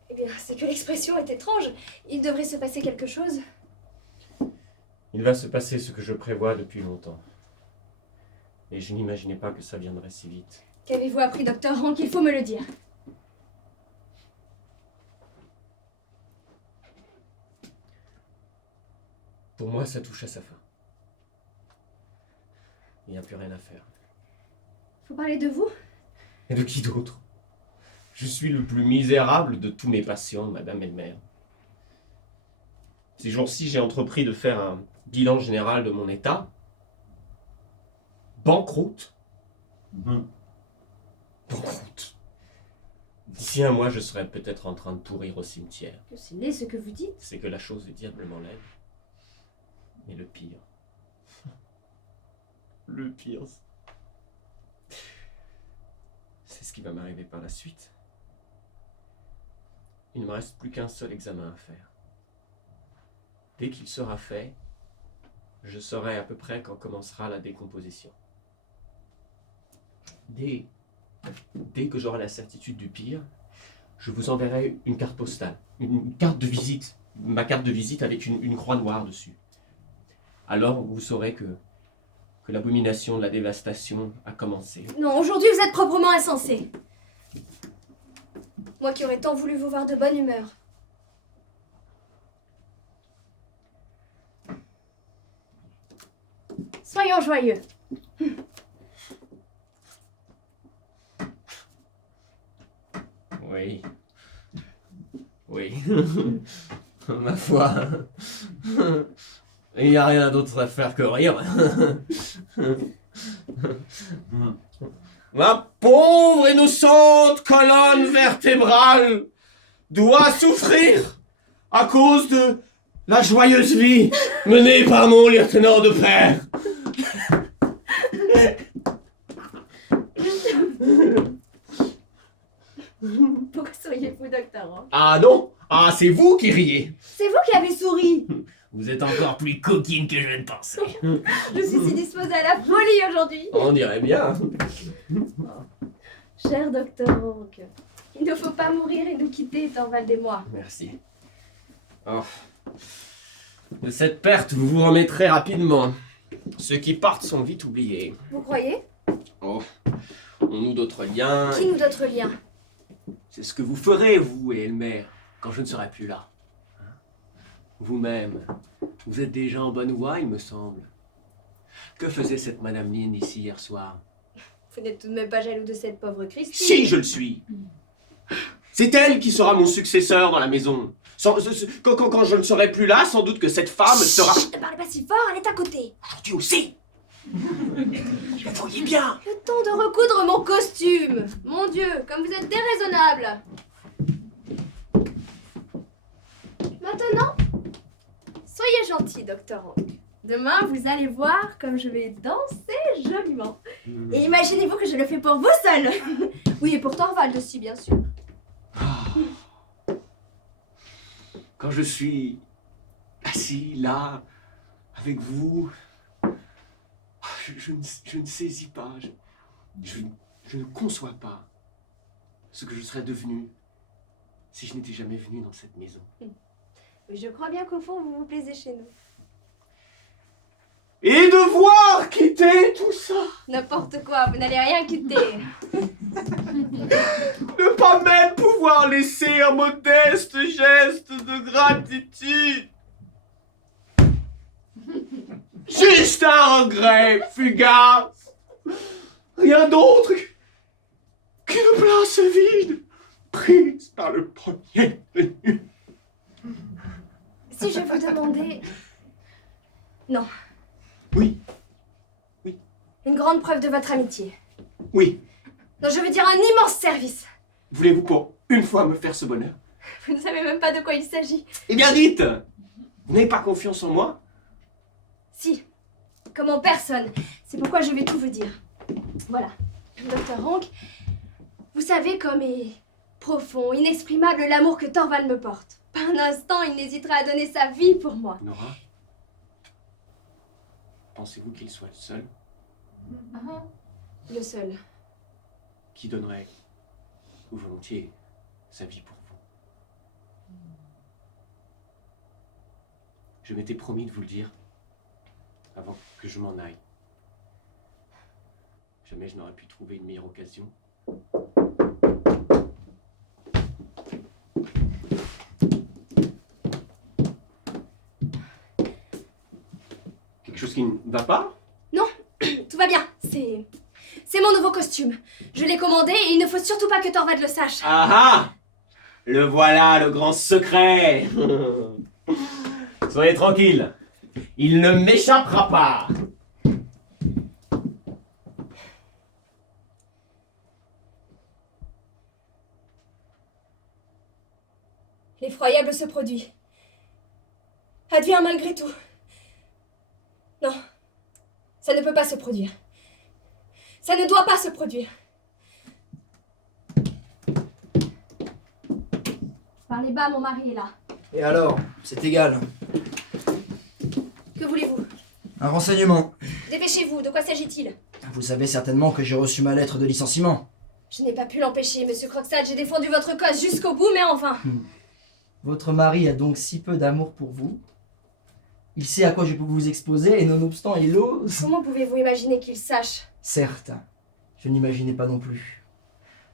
Eh bien, c'est que l'expression est étrange. Il devrait se passer quelque chose. Il va se passer ce que je prévois depuis longtemps. Et je n'imaginais pas que ça viendrait si vite. Qu'avez-vous appris, docteur Hank? Il faut me le dire. Pour moi, ça touche à sa fin. Il n'y a plus rien à faire. Vous parlez de vous? Et de qui d'autre? Je suis le plus misérable de tous mes patients, Madame Elmer. Ces jours-ci, j'ai entrepris de faire un bilan général de mon état. Banqueroute. Banqueroute. D'ici un mois, je serai peut-être en train de pourrir au cimetière. Que c'est laid ce que vous dites. C'est que la chose est diablement laide. Et le pire. Le pire. C'est ce qui va m'arriver par la suite. Il ne me reste plus qu'un seul examen à faire. Dès qu'il sera fait, je saurai à peu près quand commencera la décomposition. Dès que j'aurai la certitude du pire, je vous enverrai une carte postale, une carte de visite, ma carte de visite avec une croix noire dessus. Alors vous saurez que l'abomination de la dévastation a commencé. Non, aujourd'hui vous êtes proprement insensé. Moi qui aurais tant voulu vous voir de bonne humeur. Soyons joyeux. Oui. Oui. Ma foi. Il n'y a rien d'autre à faire que rire. Ma pauvre innocente colonne vertébrale doit souffrir à cause de la joyeuse vie menée par mon lieutenant de père. Pourquoi souriez-vous, docteur Hank? Ah non? Ah, c'est vous qui riez. C'est vous qui avez souri. Vous êtes encore plus coquine que je ne pensais. Je suis si disposée à la folie aujourd'hui. On dirait bien. Cher docteur Hank, il ne faut pas mourir et nous quitter, Thorvald et moi. Merci. Oh. De cette perte, vous vous remettrez rapidement. Ceux qui partent sont vite oubliés. Vous croyez? Oh. On noue d'autres liens. Qui nous d'autres liens? C'est ce que vous ferez, vous et Elmer, quand je ne serai plus là. Vous-même, vous êtes déjà en bonne voie, il me semble. Que faisait cette Madame Lynn ici hier soir? Vous n'êtes tout de même pas jaloux de cette pauvre Christine? Si, je le suis. C'est elle qui sera mon successeur dans la maison. Quand je ne serai plus là, sans doute que cette femme sera... Ne parlez pas si fort, elle est à côté. Aujourd'hui aussi. Vous voyez bien. Le temps de recoudre mon costume. Mon Dieu, comme vous êtes déraisonnable. Maintenant, soyez gentil, docteur Hank. Demain, vous allez voir comme je vais danser joliment. Et imaginez-vous que je le fais pour vous seul. Oui, et pour Thorvald aussi, bien sûr. Quand je suis assis là, avec vous, je ne saisis pas, je ne conçois pas ce que je serais devenu si je n'étais jamais venu dans cette maison. Mais je crois bien qu'au fond, vous vous plaisez chez nous. Et devoir quitter tout ça, N'importe quoi, vous n'allez rien quitter. ne pas même pouvoir laisser un modeste geste de gratitude. Juste un regret fugace. Rien d'autre qu'une place vide, prise par le premier venu. Si je vous demandais... Non. Oui, Une grande preuve de votre amitié. oui. Non, je veux dire un immense service. Voulez-vous pour une fois me faire ce bonheur? Vous ne savez même pas de quoi il s'agit. Eh bien dites, vous n'avez pas confiance en moi? Si. Comme en personne. C'est pourquoi je vais tout vous dire. Voilà. Docteur Hank, vous savez comme est profond, inexprimable l'amour que Thorvald me porte. Pas un instant, il n'hésitera à donner sa vie pour moi. Nora, pensez-vous qu'il soit le seul Le seul. qui donnerait volontiers sa vie pour vous? Je m'étais promis de vous le dire avant que je m'en aille. Jamais je n'aurais pu trouver une meilleure occasion. Quelque chose qui ne va pas? Tout va bien. C'est mon nouveau costume. Je l'ai commandé et il ne faut surtout pas que Thorvald le sache. Ah ah! Le voilà, le grand secret! Soyez tranquille, il ne m'échappera pas! L'effroyable se produit. Advient malgré tout. Non, ça ne peut pas se produire. Ça ne doit pas se produire. Parlez bas, mon mari est là. Et alors, c'est égal. Que voulez-vous? Un renseignement. Dépêchez-vous, de quoi s'agit-il? Vous savez certainement que j'ai reçu ma lettre de licenciement. Je n'ai pas pu l'empêcher, monsieur Krogstad. J'ai défendu votre cause jusqu'au bout, mais enfin. Votre mari a donc si peu d'amour pour vous. Il sait à quoi je peux vous exposer et nonobstant il ose. Comment pouvez-vous imaginer qu'il sache? Certes, je n'imaginais pas non plus.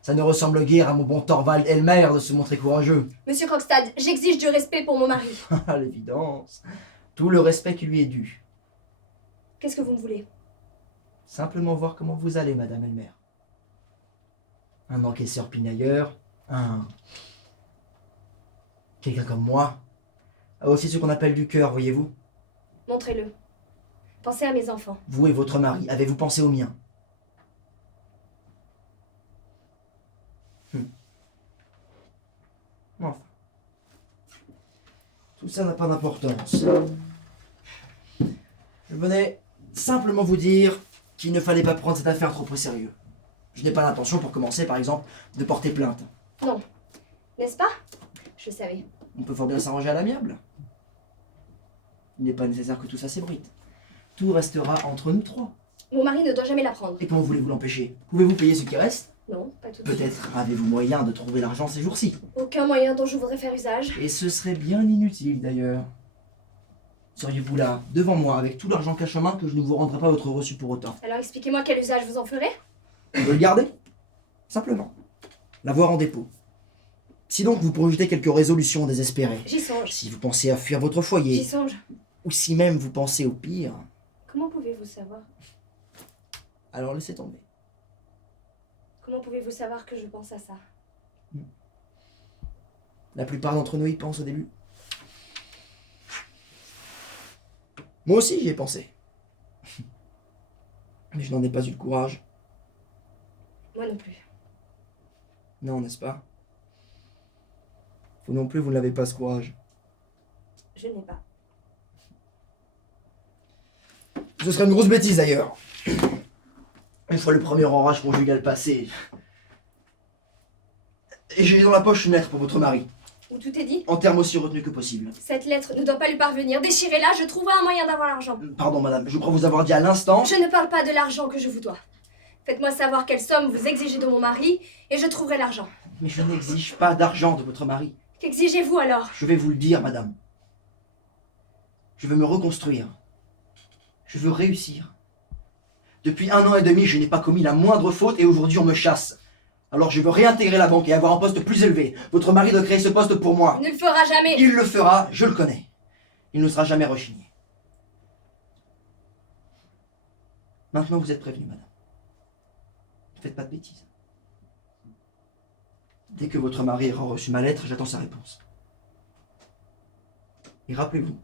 Ça ne ressemble guère à mon bon Thorvald Elmer de se montrer courageux. Monsieur Krogstad, j'exige du respect pour mon mari. À l'évidence. Tout le respect qui lui est dû. Qu'est-ce que vous me voulez? Simplement voir comment vous allez, Madame Elmer. Un encaisseur pinailleur, quelqu'un comme moi, a aussi ce qu'on appelle du cœur, voyez-vous. Montrez-le. Pensez à mes enfants. Vous et votre mari, avez-vous pensé au mien? Enfin. Tout ça n'a pas d'importance. Je venais simplement vous dire qu'il ne fallait pas prendre cette affaire trop au sérieux. Je n'ai pas l'intention, pour commencer, par exemple, de porter plainte. Non. N'est-ce pas? Je savais. On peut fort bien s'arranger à l'amiable. Il n'est pas nécessaire que tout ça s'ébruite. Tout restera entre nous trois. Mon mari ne doit jamais l'apprendre. Et comment voulez-vous l'empêcher? Pouvez-vous payer ce qui reste? Non, pas tout de suite. Peut-être avez-vous moyen de trouver l'argent ces jours-ci. Aucun moyen dont je voudrais faire usage. Et ce serait bien inutile d'ailleurs. Seriez-vous là, devant moi, avec tout l'argent cash en main, que je ne vous rendrai pas votre reçu pour autant? Alors expliquez-moi quel usage vous en ferez. Vous le garder? Simplement. L'avoir en dépôt. Si donc vous projetez quelques résolutions désespérées, J'y songe. si vous pensez à fuir votre J'y foyer, songe. ou si même vous pensez au pire, Comment pouvez-vous savoir? alors laissez tomber. Comment pouvez-vous savoir que je pense à ça? La plupart d'entre nous y pensent au début. Moi aussi j'y ai pensé. Mais je n'en ai pas eu le courage. Moi non plus. Non, n'est-ce pas? Vous non plus, vous n'avez pas ce courage. Je n'ai pas. Ce serait une grosse bêtise d'ailleurs. Une fois le premier orage conjugal passé. Et j'ai dans la poche une lettre pour votre mari. Où tout est dit? En termes aussi retenus que possible. Cette lettre ne doit pas lui parvenir. Déchirez-la, je trouverai un moyen d'avoir l'argent. Pardon madame, je crois vous avoir dit à l'instant. Je ne parle pas de l'argent que je vous dois. Faites-moi savoir quelle somme vous exigez de mon mari et je trouverai l'argent. Mais je n'exige pas d'argent de votre mari. Qu'exigez-vous alors? Je vais vous le dire, madame. Je veux me reconstruire. Je veux réussir. Depuis 1 an et demi, je n'ai pas commis la moindre faute et aujourd'hui on me chasse. Alors je veux réintégrer la banque et avoir un poste plus élevé. Votre mari doit créer ce poste pour moi. Il ne le fera jamais. Il le fera, je le connais. Il ne sera jamais rechigné. Maintenant vous êtes prévenue, madame. Ne faites pas de bêtises. Dès que votre mari aura reçu ma lettre, j'attends sa réponse. Et rappelez-vous,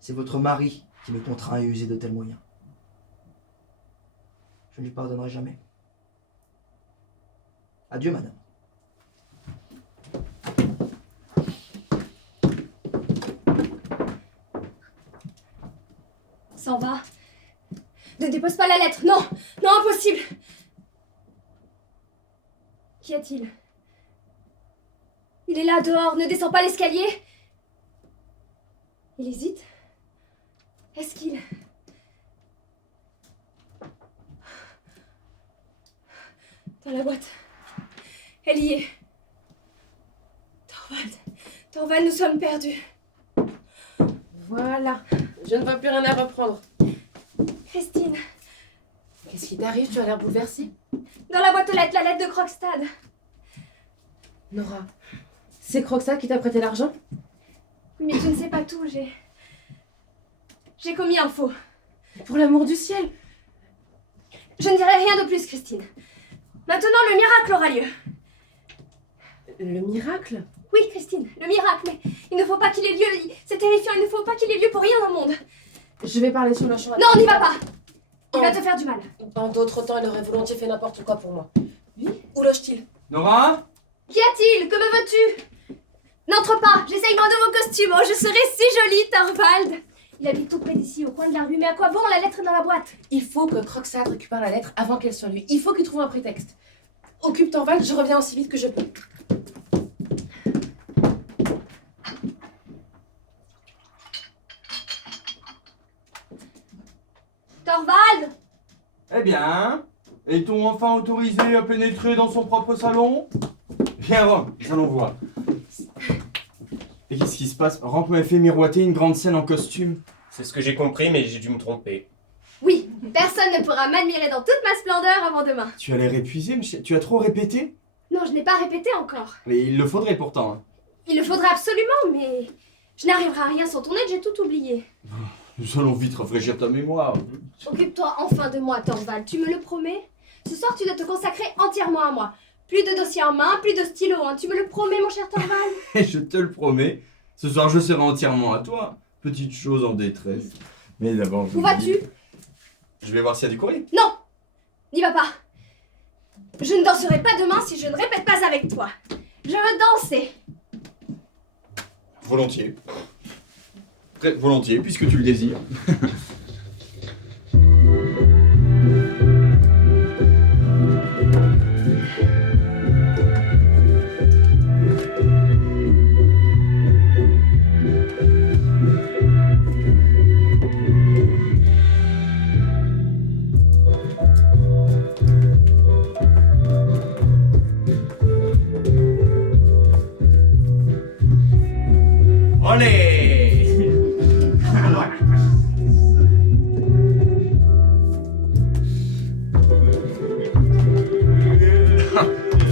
c'est votre mari qui me contraint à user de tels moyens. Je ne lui pardonnerai jamais. Adieu, madame. S'en va. Ne dépose pas la lettre. Non, non, impossible. Qu'y a-t-il? Il est là, dehors. Ne descend pas l'escalier. Il hésite. Est-ce qu'il... Dans la boîte. Elle y est. Thorvald. Thorvald, nous sommes perdus. Voilà. Je ne vois plus rien à reprendre. Christine. Qu'est-ce qui t'arrive? Tu as l'air bouleversée. Dans la boîte aux lettres, la lettre de Krogstad. Nora, c'est Krogstad qui t'a prêté l'argent? Mais tu ne sais pas tout, j'ai commis un faux. Pour l'amour du ciel! Je ne dirai rien de plus, Christine. Maintenant, le miracle aura lieu. Le miracle? Oui, Christine, le miracle, mais il ne faut pas qu'il ait lieu. C'est terrifiant, il ne faut pas qu'il ait lieu pour rien au monde. Je vais parler sur le champ. Non, n'y va pas. Il va te faire du mal. En d'autres temps, il aurait volontiers fait n'importe quoi pour moi. Oui? Où loge-t-il? Nora? Qu'y a-t-il? Que me veux-tu? N'entre pas, j'essaye mon nouveau costume. Oh, je serai si jolie, Thorvald. Il habite tout près d'ici, au coin de la rue, mais à quoi bon? La lettre est dans la boîte. Il faut que Krogstad récupère la lettre avant qu'elle soit lue. Il faut qu'il trouve un prétexte. Occupe Thorvald, je reviens aussi vite que je peux. Thorvald! Eh bien, Est-on enfin autorisé à pénétrer dans son propre salon? Viens, Rome, nous allons voir. Et qu'est-ce qui se passe? Ramp m'a fait miroiter une grande scène en costume. C'est ce que j'ai compris, mais j'ai dû me tromper. Oui, personne ne pourra m'admirer dans toute ma splendeur avant demain. Tu as l'air épuisé, monsieur. Tu as trop répété? Non, je n'ai pas répété encore. Mais il le faudrait pourtant. Hein. Il le faudrait absolument, mais je n'arriverai à rien sans ton aide, j'ai tout oublié. Nous allons vite rafraîchir ta mémoire. Occupe-toi enfin de moi, Thorvald, tu me le promets? Ce soir, tu dois te consacrer entièrement à moi. Plus de dossiers en main, plus de stylo, hein. Tu me le promets, mon cher Thorvald? Et je te le promets, ce soir je serai entièrement à toi. Petite chose en détresse. Mais d'abord, Où vas-tu? Je vais voir s'il y a du courrier. Non! N'y va pas! Je ne danserai pas demain si je ne répète pas avec toi. Je veux danser. Volontiers. Très volontiers, puisque tu le désires. Olé!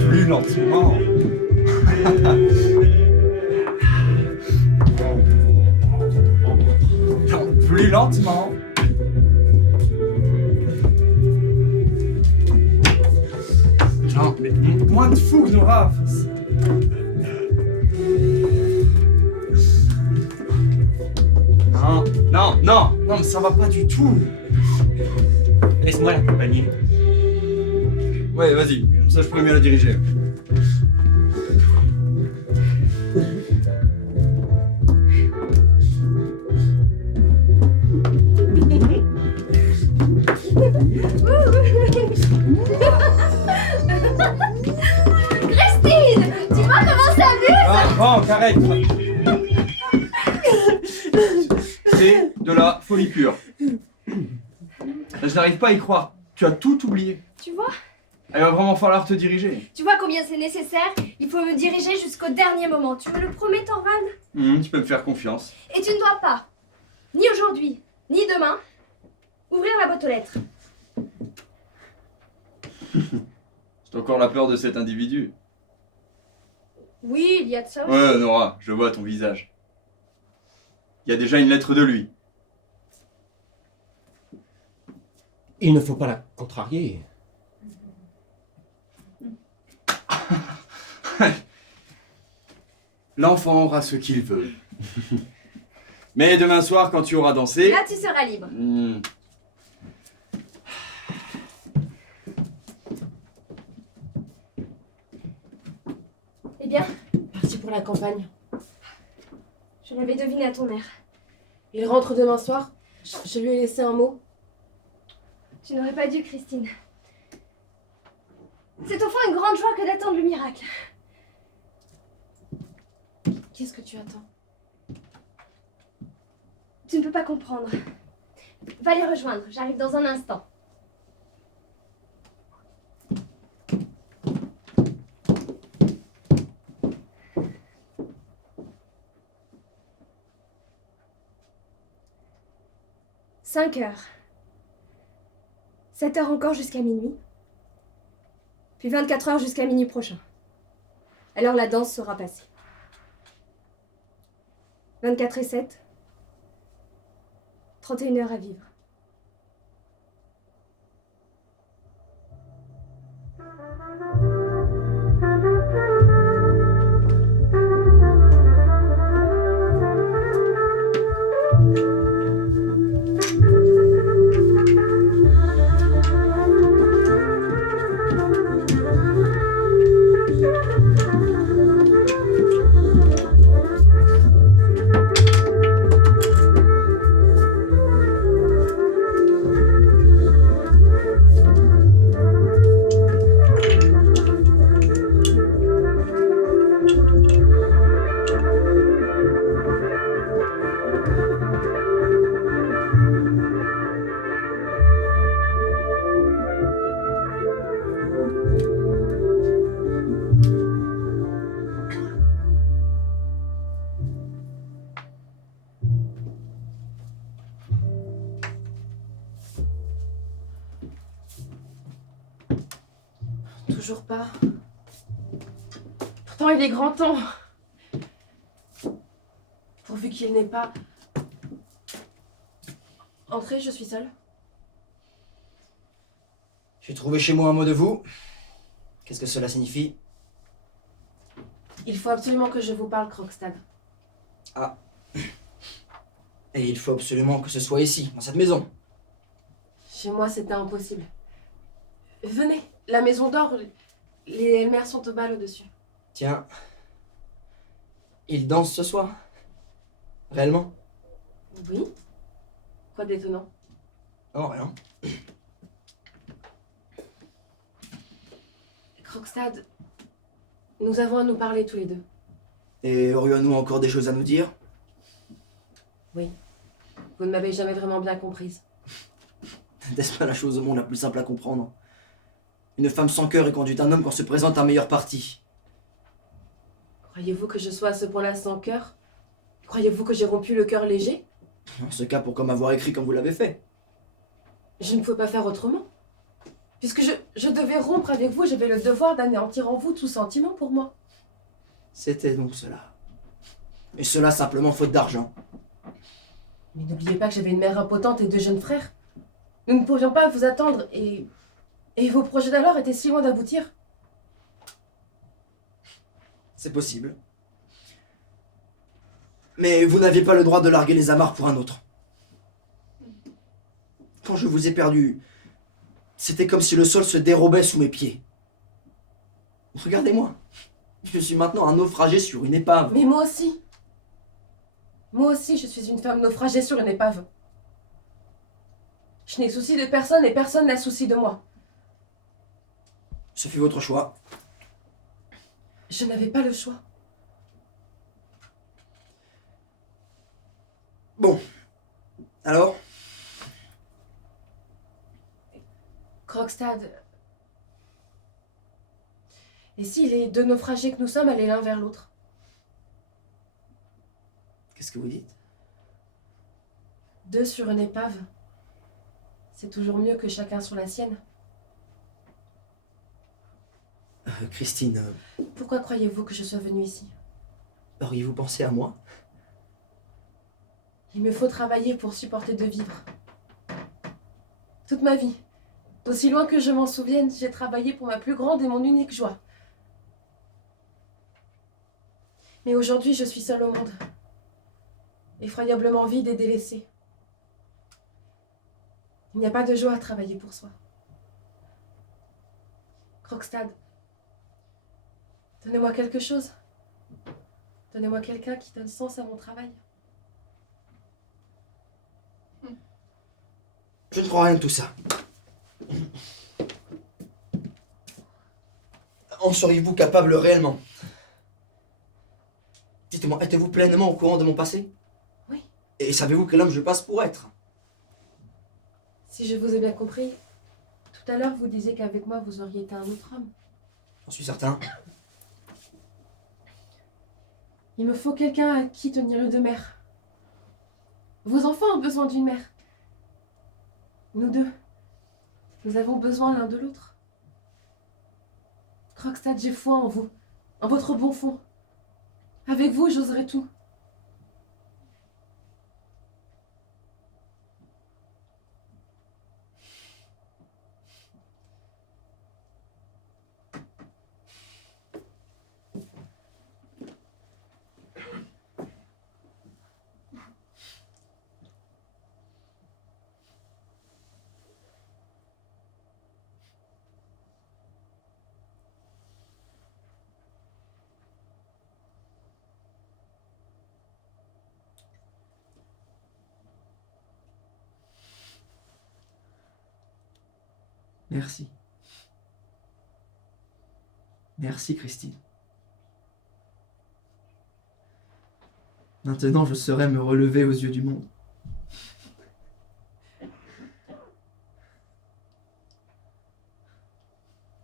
Plus lentement. Non, plus lentement. Non, mais moins de fougue, Nora. Non, non, non, non, mais ça va pas du tout. Laisse-moi l'accompagner. Ouais, vas-y, comme ça je pourrais mieux la diriger. Christine! Tu vois comment ça amuse? Ah, bon, arrête. C'est de la folie pure. Je n'arrive pas à y croire. Tu as tout oublié. Tu vois? Il va vraiment falloir te diriger. Tu vois combien c'est nécessaire? Il faut me diriger jusqu'au dernier moment. Tu me le promets, Thorvald? Tu peux me faire confiance. Et tu ne dois pas, ni aujourd'hui, ni demain, ouvrir la boîte aux lettres. J'ai encore la peur de cet individu. Oui, il y a de ça aussi. Ouais, Nora, je vois ton visage. Il y a déjà une lettre de lui. Il ne faut pas la contrarier. L'enfant aura ce qu'il veut. Mais demain soir, quand tu auras dansé... Là, tu seras libre. Eh bien, Parti pour la campagne. je l'avais deviné à ton air. Il rentre demain soir. Je lui ai laissé un mot. Tu n'aurais pas dû, Christine. C'est au fond une grande joie que d'attendre le miracle. Qu'est-ce que tu attends? Tu ne peux pas comprendre. Va les rejoindre, j'arrive dans un instant. « 5 heures. 7 heures encore jusqu'à minuit. Puis 24 heures jusqu'à minuit prochain. Alors la danse sera passée. 24 et 7. 31 heures à vivre. Toujours pas. Pourtant, il est grand temps. Pourvu qu'il n'ait pas... Entrez, je suis seule. J'ai trouvé chez moi un mot de vous. Qu'est-ce que cela signifie? Il faut absolument que je vous parle, Krogstad. Ah. Et il faut absolument que ce soit ici, dans cette maison. Chez moi, c'était impossible. Venez, la maison d'or, les Elmer sont au bal au-dessus. Tiens. Il danse ce soir? Réellement? Oui? Quoi d'étonnant? Oh, rien. Krogstad, nous avons à nous parler tous les deux. Et aurions-nous encore des choses à nous dire? Oui. Vous ne m'avez jamais vraiment bien comprise. N'est-ce pas la chose au monde la plus simple à comprendre? Une femme sans cœur est conduite un homme quand se présente un meilleur parti. Croyez-vous que je sois à ce point-là sans cœur? Croyez-vous que j'ai rompu le cœur léger? En ce cas, pourquoi m'avoir écrit comme vous l'avez fait? Je ne pouvais pas faire autrement. Puisque je devais rompre avec vous, j'avais le devoir d'anéantir en vous tout sentiment pour moi. C'était donc cela. Et cela simplement faute d'argent. Mais n'oubliez pas que j'avais une mère impotente et deux jeunes frères. Nous ne pouvions pas vous attendre et vos projets d'alors étaient si loin d'aboutir. C'est possible. Mais vous n'aviez pas le droit de larguer les amarres pour un autre. Quand je vous ai perdu, c'était comme si le sol se dérobait sous mes pieds. Regardez-moi. Je suis maintenant un naufragé sur une épave. Mais moi aussi. Moi aussi, je suis une femme naufragée sur une épave. Je n'ai souci de personne et personne n'a souci de moi. Ce fut votre choix. Je n'avais pas le choix. Bon. Alors? Krogstad. Et si les deux naufragés que nous sommes allaient l'un vers l'autre? Qu'est-ce que vous dites? Deux sur une épave. C'est toujours mieux que chacun sur la sienne. Christine, Pourquoi croyez-vous que je sois venue ici? auriez-vous pensé à moi? Il me faut travailler pour supporter de vivre. Toute ma vie, d'aussi loin que je m'en souvienne, j'ai travaillé pour ma plus grande et mon unique joie. Mais aujourd'hui, je suis seule au monde. Effroyablement vide et délaissée. Il n'y a pas de joie à travailler pour soi. Krogstad, donnez-moi quelque chose. Donnez-moi quelqu'un qui donne sens à mon travail. Je ne crois rien de tout ça. En seriez-vous capable réellement? Dites-moi, êtes-vous pleinement au courant de mon passé? Oui. Et savez-vous quel homme je passe pour être? Si je vous ai bien compris, tout à l'heure vous disiez qu'avec moi vous auriez été un autre homme. J'en suis certain. Il me faut quelqu'un à qui tenir le de mère. Vos enfants ont besoin d'une mère. Nous deux, nous avons besoin l'un de l'autre. Krogstad, j'ai foi en vous, en votre bon fond. Avec vous, j'oserai tout. Merci. Merci, Christine. Maintenant, je saurai me relever aux yeux du monde.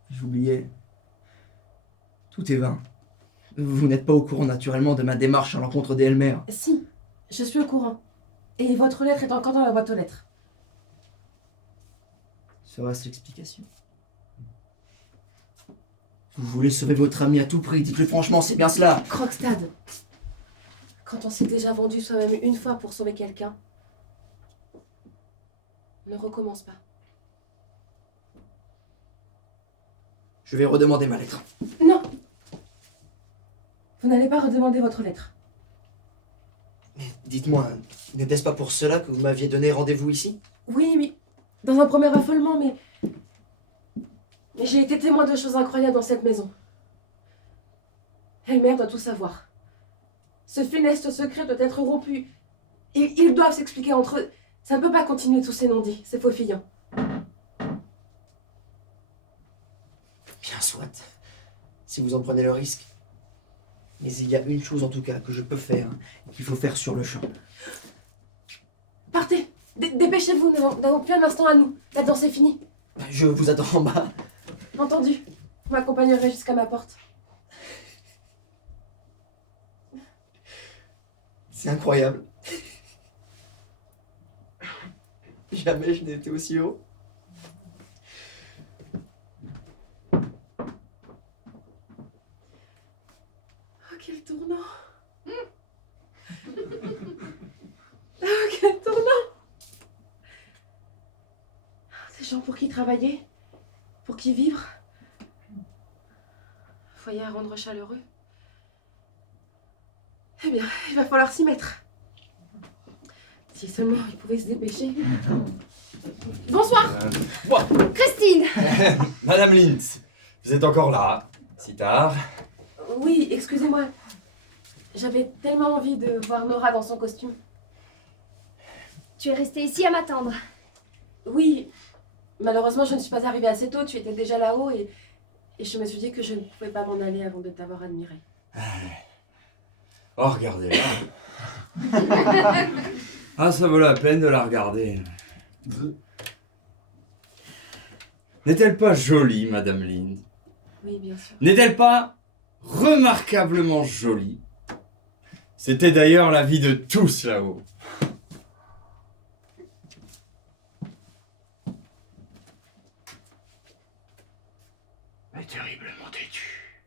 J'oubliais. Tout est vain. Vous n'êtes pas au courant naturellement de ma démarche à l'encontre des Elmer. Si, je suis au courant. Et votre lettre est encore dans la boîte aux lettres. Sera-ce l'explication? Vous voulez sauver votre ami à tout prix, dites-le franchement, c'est bien cela. Krogstad, quand on s'est déjà vendu soi-même une fois pour sauver quelqu'un, ne recommence pas. Je vais redemander ma lettre. Non. Vous n'allez pas redemander votre lettre. Mais dites-moi, n'était-ce pas pour cela que vous m'aviez donné rendez-vous ici? Oui, oui. Dans un premier affolement, mais j'ai été témoin de choses incroyables dans cette maison. Elmer doit tout savoir. Ce funeste secret doit être rompu. Ils doivent s'expliquer entre eux. Ça ne peut pas continuer tous ces non-dits, ces faux filles. Bien soit, si vous en prenez le risque. Mais il y a une chose en tout cas que je peux faire, qu'il faut faire sur le champ. Partez. Dépêchez-vous, nous n'avons plus un instant à nous. La danse est finie. Je vous attends en bas. Entendu. Vous m'accompagnerez jusqu'à ma porte. C'est incroyable. Jamais je n'ai été aussi heureux. Oh, quel tournant. Oh, quel tournant. Ces gens pour qui travailler, pour qui vivre. Foyer à rendre chaleureux. Eh bien, il va falloir s'y mettre. Si seulement ils pouvaient se dépêcher. Bonsoir. Christine! Madame Lintz, vous êtes encore là, si tard. Oui, excusez-moi. J'avais tellement envie de voir Nora dans son costume. Tu es restée ici à m'attendre. Oui, malheureusement, je ne suis pas arrivée assez tôt. Tu étais déjà là-haut et je me suis dit que je ne pouvais pas m'en aller avant de t'avoir admirée. Oh, regardez-la. Ah, ça vaut la peine de la regarder. N'est-elle pas jolie, Madame Lind? Oui, bien sûr. N'est-elle pas remarquablement jolie? C'était d'ailleurs l'avis de tous là-haut. Mais terriblement têtue.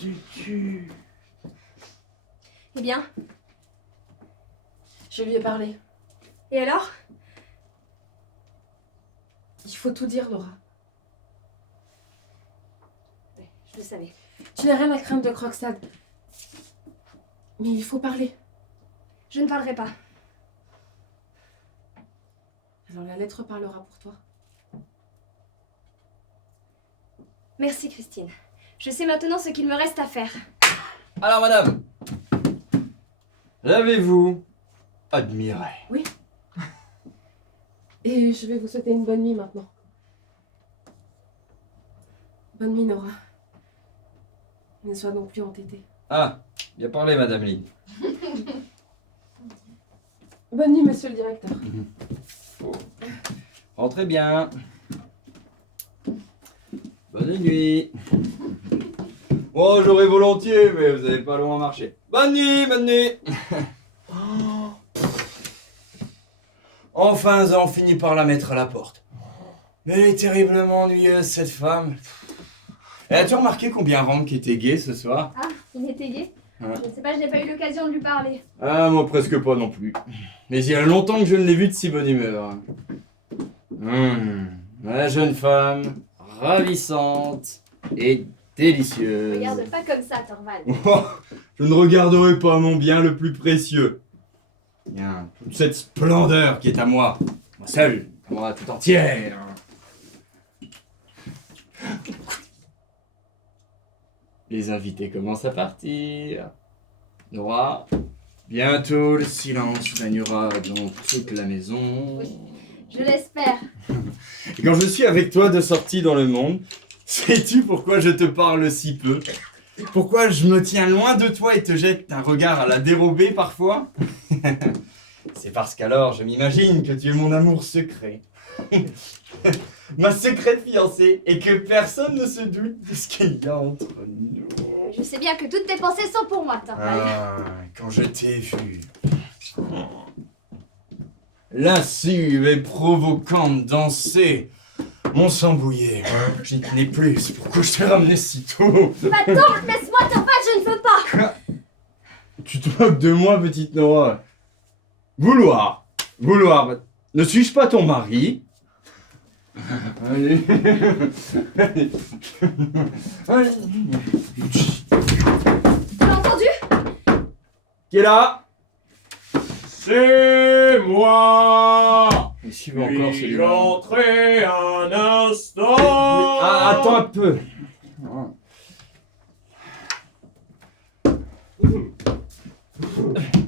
Têtue. Eh bien, Je lui ai parlé. et alors? Il faut tout dire, Nora. Je le savais. Tu n'as rien à craindre de Krogstad. Mais il faut parler. Je ne parlerai pas. Alors la lettre parlera pour toi. Merci, Christine. Je sais maintenant ce qu'il me reste à faire. Alors, madame, l'avez-vous admiré? Et je vais vous souhaiter une bonne nuit maintenant. Bonne nuit, Nora. Ne sois non plus entêtée. Ah, bien parlé, Madame Lee. Bonne nuit, monsieur le directeur. Rentrez bien. Bonne nuit. Bon, j'aurais volontiers, mais vous n'avez pas loin à marcher. Bonne nuit, bonne nuit. Enfin, on finit par la mettre à la porte. Mais elle est terriblement ennuyeuse, cette femme. Et as-tu remarqué combien Rank était gai ce soir? Ah, il était gai? Ouais. Je ne sais pas, je n'ai pas eu l'occasion de lui parler. Ah, moi presque pas non plus. Mais il y a longtemps que je ne l'ai vu de si bonne humeur. La jeune femme, ravissante et délicieuse. Regarde pas comme ça, Thorvald. Je ne regarderai pas mon bien le plus précieux. Bien, toute cette splendeur qui est à moi. Moi seul, à moi tout entière. Les invités commencent à partir. Nora, bientôt le silence régnera dans toute la maison. Oui. Je l'espère. Et quand je suis avec toi de sortie dans le monde, sais-tu pourquoi je te parle si peu? Pourquoi je me tiens loin de toi et te jette un regard à la dérobée parfois? C'est parce qu'alors je m'imagine que tu es mon amour secret. Ma secrète fiancée et que personne ne se doute de ce qu'il y a entre nous. Je sais bien que toutes tes pensées sont pour moi, Thorvald. Ah, quand je t'ai vu. Lascive et provocante danser Mon sang bouillait. Je n'y tenais plus. C'est pourquoi je t'ai ramené si tôt. Va-t'en, laisse-moi, Torvald, je ne veux pas. Tu te moques de moi, petite Nora. Vouloir. Ne suis-je pas ton mari? Allez. Allez. Allez. Tu l'as entendu? Qui est là? C'est moi. Mais suivez encore Puis-je celui-là. entrer un instant? Ah, attends un peu.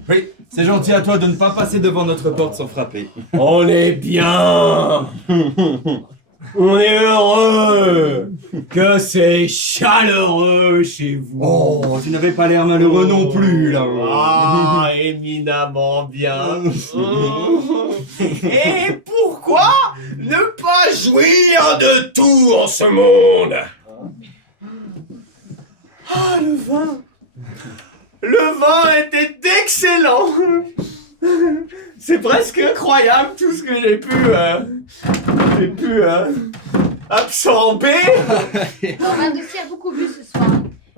Oui, c'est gentil à toi de ne pas passer devant notre porte sans frapper. On est bien. On est heureux. Que c'est chaleureux chez vous. Oh, tu n'avais pas l'air malheureux non plus, là. Ah, éminemment bien. Et pourquoi ne pas jouir de tout en ce monde? Ah, le vin. Le vin était excellent. C'est presque incroyable tout ce que j'ai pu absorber. Torvald aussi a beaucoup bu ce soir.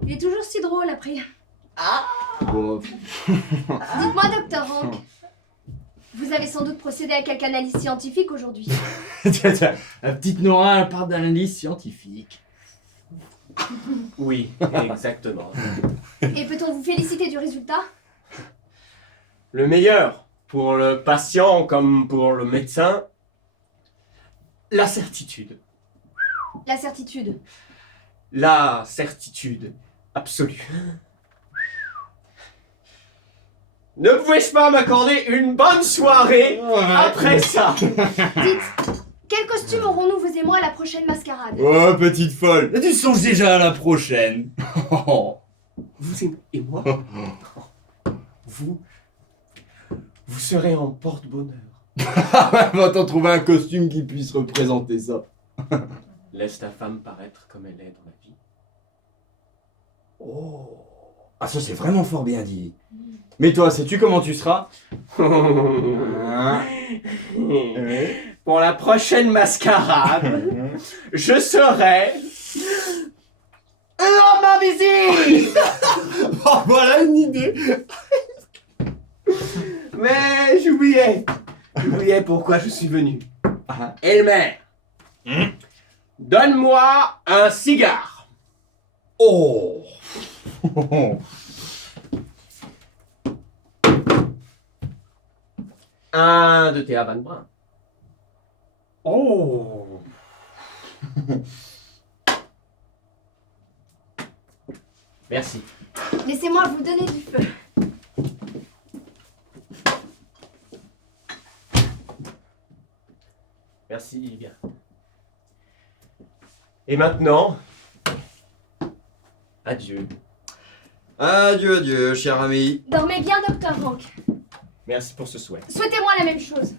Il est toujours si drôle après. Bon, Dites-moi, docteur Hank, vous avez sans doute procédé à quelque analyse scientifique aujourd'hui. tiens, la petite Nora elle parle d'analyse scientifique. Oui, exactement. Et peut-on vous féliciter du résultat? Le meilleur pour le patient comme pour le médecin, la certitude. La certitude. La certitude absolue. Ne pouvais-je pas m'accorder une bonne soirée après ça? Dites, quel costume aurons-nous, vous et moi, à la prochaine mascarade? Oh, petite folle. Tu songes déjà à la prochaine. Vous et moi, vous serez en porte-bonheur. Va-t'en trouver un costume qui puisse représenter ça. Laisse ta femme paraître comme elle est dans la vie. Oh. Ah, ça c'est vraiment fort bien dit. Mais toi, sais-tu comment tu seras? Hein? Pour la prochaine mascarade, je serai l'homme invisible. Oh, voilà une idée. Mais j'oubliais pourquoi je suis venu. Elmer, donne-moi un cigare. Oh. Un de Théa Van Brun. Oh. Merci. Laissez-moi vous donner du feu. Merci bien. Et maintenant, adieu. Adieu, adieu, cher ami. Dormez bien, docteur Hank. Merci pour ce souhait. Souhaitez-moi la même chose.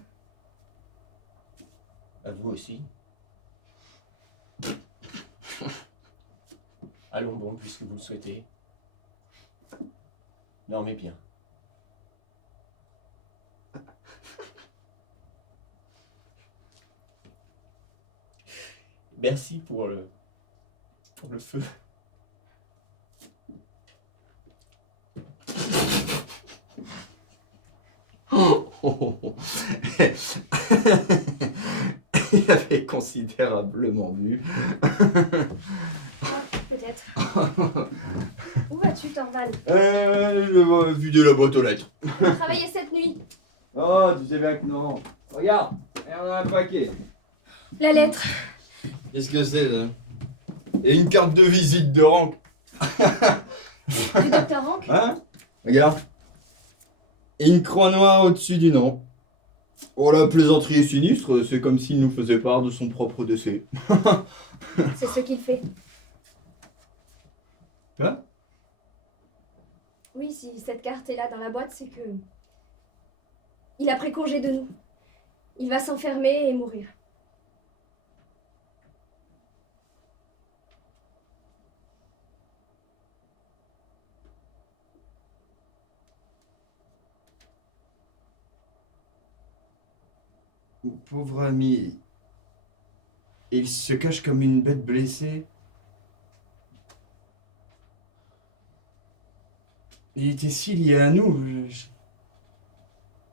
À vous aussi. Allons bon, puisque vous le souhaitez. Dormez bien. Merci pour le feu. Il avait considérablement bu. Ah, peut-être. Où vas-tu, Torvald? Je vais vider la boîte aux lettres. Tu as travaillé cette nuit. Oh, tu sais bien que non. Regarde, il y en a un paquet. La lettre. Qu'est-ce que c'est, là? Et une carte de visite de Rank. Du docteur Hank. Hein? Regarde. Et une croix noire au-dessus du nom. Oh, la plaisanterie est sinistre, c'est comme s'il nous faisait part de son propre décès. C'est ce qu'il fait. Quoi? Oui, si cette carte est là dans la boîte, c'est que... Il a pris congé de nous. Il va s'enfermer et mourir. Pauvre ami. Et il se cache comme une bête blessée. Il était si lié à nous.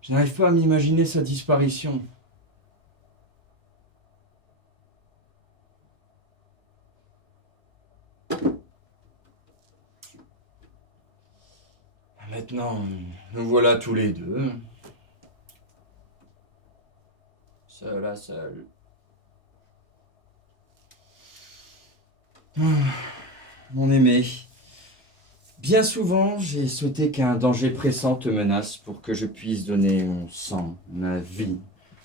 Je n'arrive pas à m'imaginer sa disparition. Maintenant, nous voilà tous les deux. Seul à seul. Mon aimé, bien souvent, j'ai souhaité qu'un danger pressant te menace pour que je puisse donner mon sang, ma vie,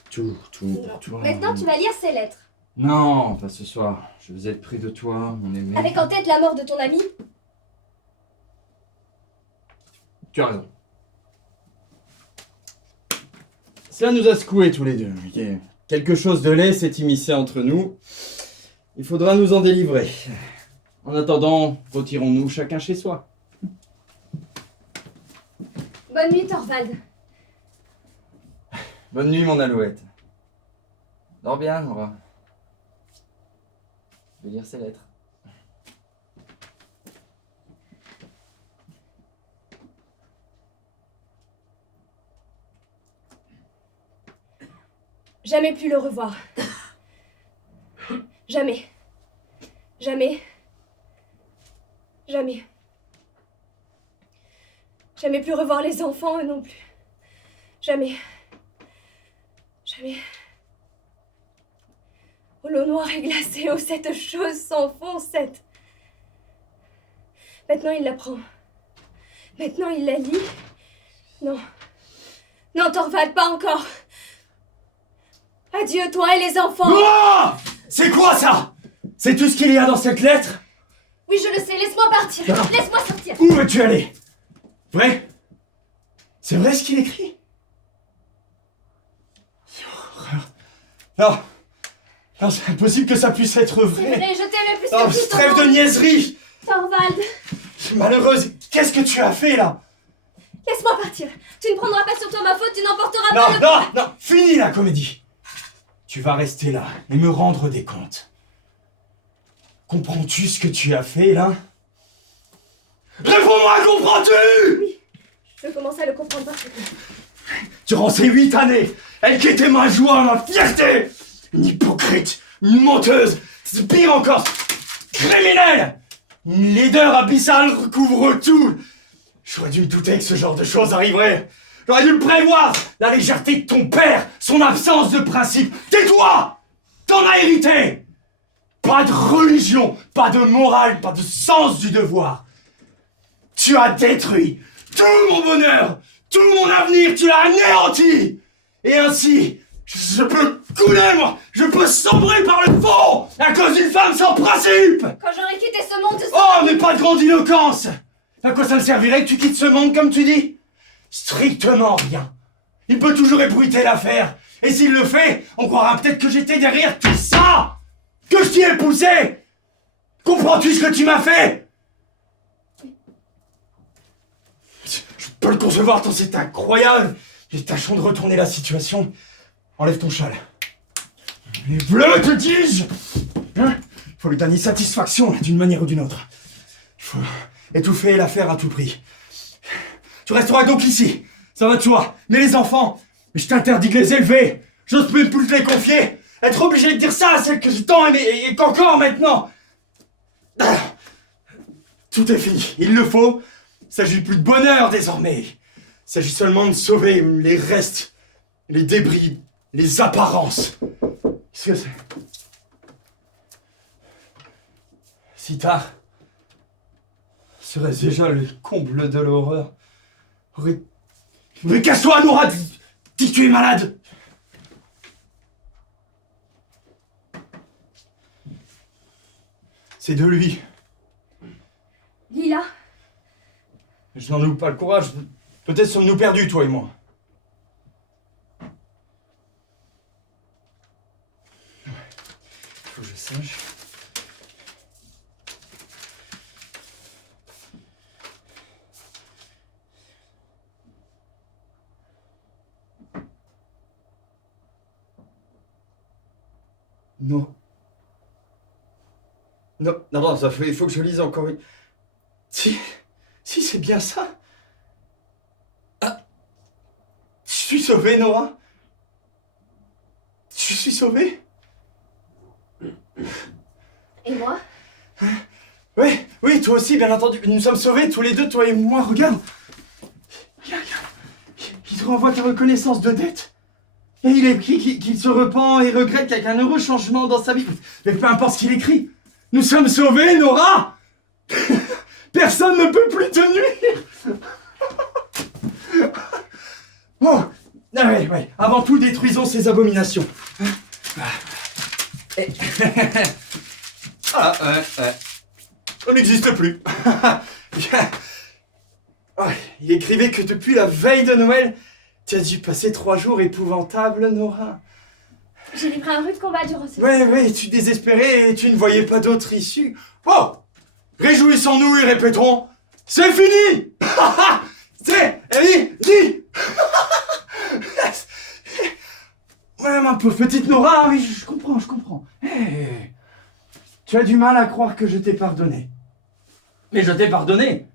tout pour toi. Maintenant, tu vas lire ces lettres. Non, pas ce soir. Je veux être près de toi, mon aimé. Avec en tête la mort de ton ami. Tu as raison. Cela nous a secoués tous les deux. Ok. Quelque chose de laid s'est immiscé entre nous. Il faudra nous en délivrer. En attendant, retirons-nous chacun chez soi. Bonne nuit, Thorvald. Bonne nuit, mon alouette. Dors bien, Nora. Je vais lire ces lettres. Jamais plus le revoir. Jamais. Jamais. Jamais. Jamais plus revoir les enfants, eux non plus. Jamais. Jamais. Oh, l'eau noire et glacée, oh, cette chose sans fond, cette... Maintenant, il la prend. Maintenant, il la lit. Non. Non, Thorvald, pas encore. Adieu, toi et les enfants. Oh! C'est quoi ça? C'est tout ce qu'il y a dans cette lettre? Oui, je le sais, laisse-moi partir. Non. Laisse-moi sortir. Où veux-tu aller? Vrai? C'est vrai ce qu'il écrit? Non. Non, c'est impossible que ça puisse être C'est vrai. vrai, je t'aimais plus Oh, que tout. trêve de niaiserie! Thorvald, Malheureuse, qu'est-ce que tu as fait là? laisse-moi partir. Tu ne prendras pas sur toi ma faute, tu n'emporteras Non, pas le... non, non, fini la comédie. Tu vas rester là et me rendre des comptes. Comprends-tu ce que tu as fait là? Réponds-moi, comprends-tu? Je commence à le comprendre parfaitement. Durant ces 8 années, elle qui était ma joie, ma fierté, une hypocrite, une menteuse, c'est pire encore, criminelle, une laideur abyssale recouvre tout. J'aurais dû me douter que ce genre de choses arriverait. J'aurais dû le prévoir, la légèreté de ton père, son absence de principe. Tais-toi! T'en as hérité! Pas de religion, pas de morale, pas de sens du devoir. Tu as détruit tout mon bonheur, tout mon avenir, tu l'as anéanti! Et ainsi, je peux couler, moi! Je peux sombrer par le fond à cause d'une femme sans principe! Quand j'aurai quitté ce monde, tu Oh, mais pas de grandiloquence! À quoi ça me servirait que tu quittes ce monde comme tu dis? Strictement rien. Il peut toujours ébruiter l'affaire. Et s'il le fait, on croira peut-être que j'étais derrière tout ça! Que je t'y ai poussé! Comprends-tu ce que tu m'as fait? Je peux le concevoir tant c'est incroyable. Mais tâchons de retourner la situation. Enlève ton châle. Lève-le, te dis-je! Hein? Il faut lui donner satisfaction d'une manière ou d'une autre. Il faut étouffer l'affaire à tout prix. Tu resteras donc ici, ça va de soi. Mais les enfants, je t'interdis de les élever. J'ose plus te les confier. Être obligé de dire ça à celle que j'ai tant aimée et qu'encore maintenant. Ah, tout est fini, il le faut. Il s'agit plus de bonheur désormais. Il s'agit seulement de sauver les restes, les débris, les apparences. Qu'est-ce que c'est? Si tard serait déjà le comble de l'horreur. Mais casse-toi, Nora! Dis que tu es malade! C'est de lui. Lila, Je n'en loupe pas le courage. Peut-être sommes-nous perdus, toi et moi. Faut que je sache. Non, non, non, il faut que je lise encore une... Si c'est bien ça. Ah, je suis sauvé, Nora. Je suis sauvé. Et moi? Oui, toi aussi, bien entendu. Nous sommes sauvés, tous les deux, toi et moi. Regarde. Il te renvoie ta reconnaissance de dette. Et il écrit qu'il se repent et regrette qu'un heureux changement dans sa vie. Mais peu importe ce qu'il écrit. Nous sommes sauvés, Nora. Personne ne peut plus te nuire. Bon. Ah ouais. Avant tout, détruisons ces abominations. Et... Ah, ouais. On n'existe plus. Il écrivait que depuis la veille de Noël, tu as dû passer 3 jours épouvantables, Nora. J'ai livré un rude combat durant ce temps. Ouais, tu désespérais et tu ne voyais pas d'autre issue. Bon, réjouissons-nous et répétons, c'est fini. Dis. Ouais, ma pauvre petite Nora, oui, je comprends. Hey, tu as du mal à croire que je t'ai pardonné. Mais je t'ai pardonné.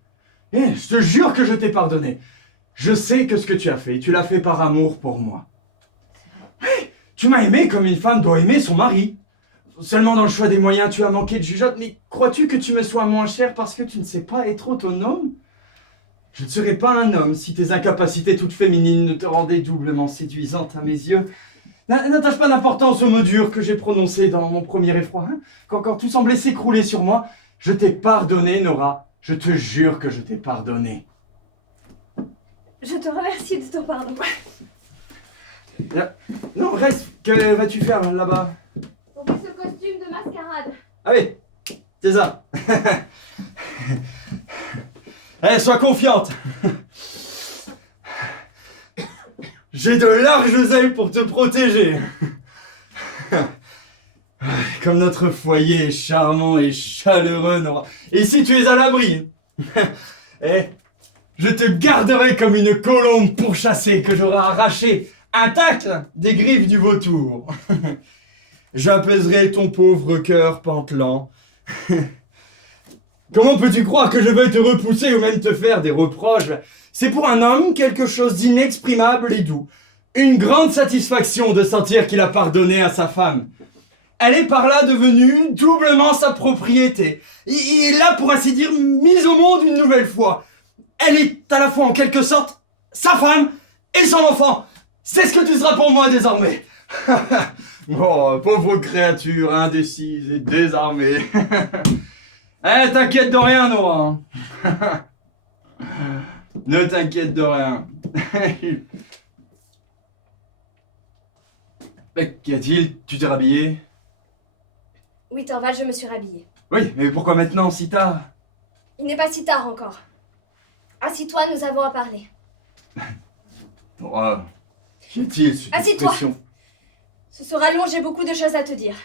Je te jure que je t'ai pardonné. Je sais que ce que tu as fait, tu l'as fait par amour pour moi. Tu m'as aimé comme une femme doit aimer son mari. Seulement dans le choix des moyens, tu as manqué de jugeote, mais crois-tu que tu me sois moins cher parce que tu ne sais pas être autonome? Je ne serais pas un homme si tes incapacités toutes féminines ne te rendaient doublement séduisante à mes yeux. N'attache pas d'importance aux mots durs que j'ai prononcés dans mon premier effroi. Hein. Quand tout semblait s'écrouler sur moi, je t'ai pardonné, Nora. Je te jure que je t'ai pardonné. Je te remercie de ton pardon. Non, reste. Que vas-tu faire là-bas? Pour ce costume de mascarade. Ah oui, c'est ça. Allez, sois confiante. J'ai de larges ailes pour te protéger. Comme notre foyer est charmant et chaleureux, Nora. Et si tu es à l'abri, je te garderai comme une colombe pourchassée que j'aurai arrachée intacte des griffes du vautour. J'apaiserai ton pauvre cœur pantelant. Comment peux-tu croire que je veuille te repousser ou même te faire des reproches? C'est pour un homme quelque chose d'inexprimable et doux. Une grande satisfaction de sentir qu'il a pardonné à sa femme. Elle est par là devenue doublement sa propriété. Il est là, pour ainsi dire, mise au monde une nouvelle fois. Elle est à la fois en quelque sorte sa femme et son enfant. C'est ce que tu seras pour moi désormais. Oh, pauvre créature indécise et désarmée. T'inquiète de rien, Nora. Ne t'inquiète de rien. Mais qu'y a-t-il? Tu t'es rhabillé? Oui, Thorvald, je me suis rhabillée. Oui, mais pourquoi maintenant, si tard? Il n'est pas si tard encore. Assis-toi, nous avons à parler. Nora, qu'y a-t-il cette Assieds-toi. expression? Ce sera long, j'ai beaucoup de choses à te dire.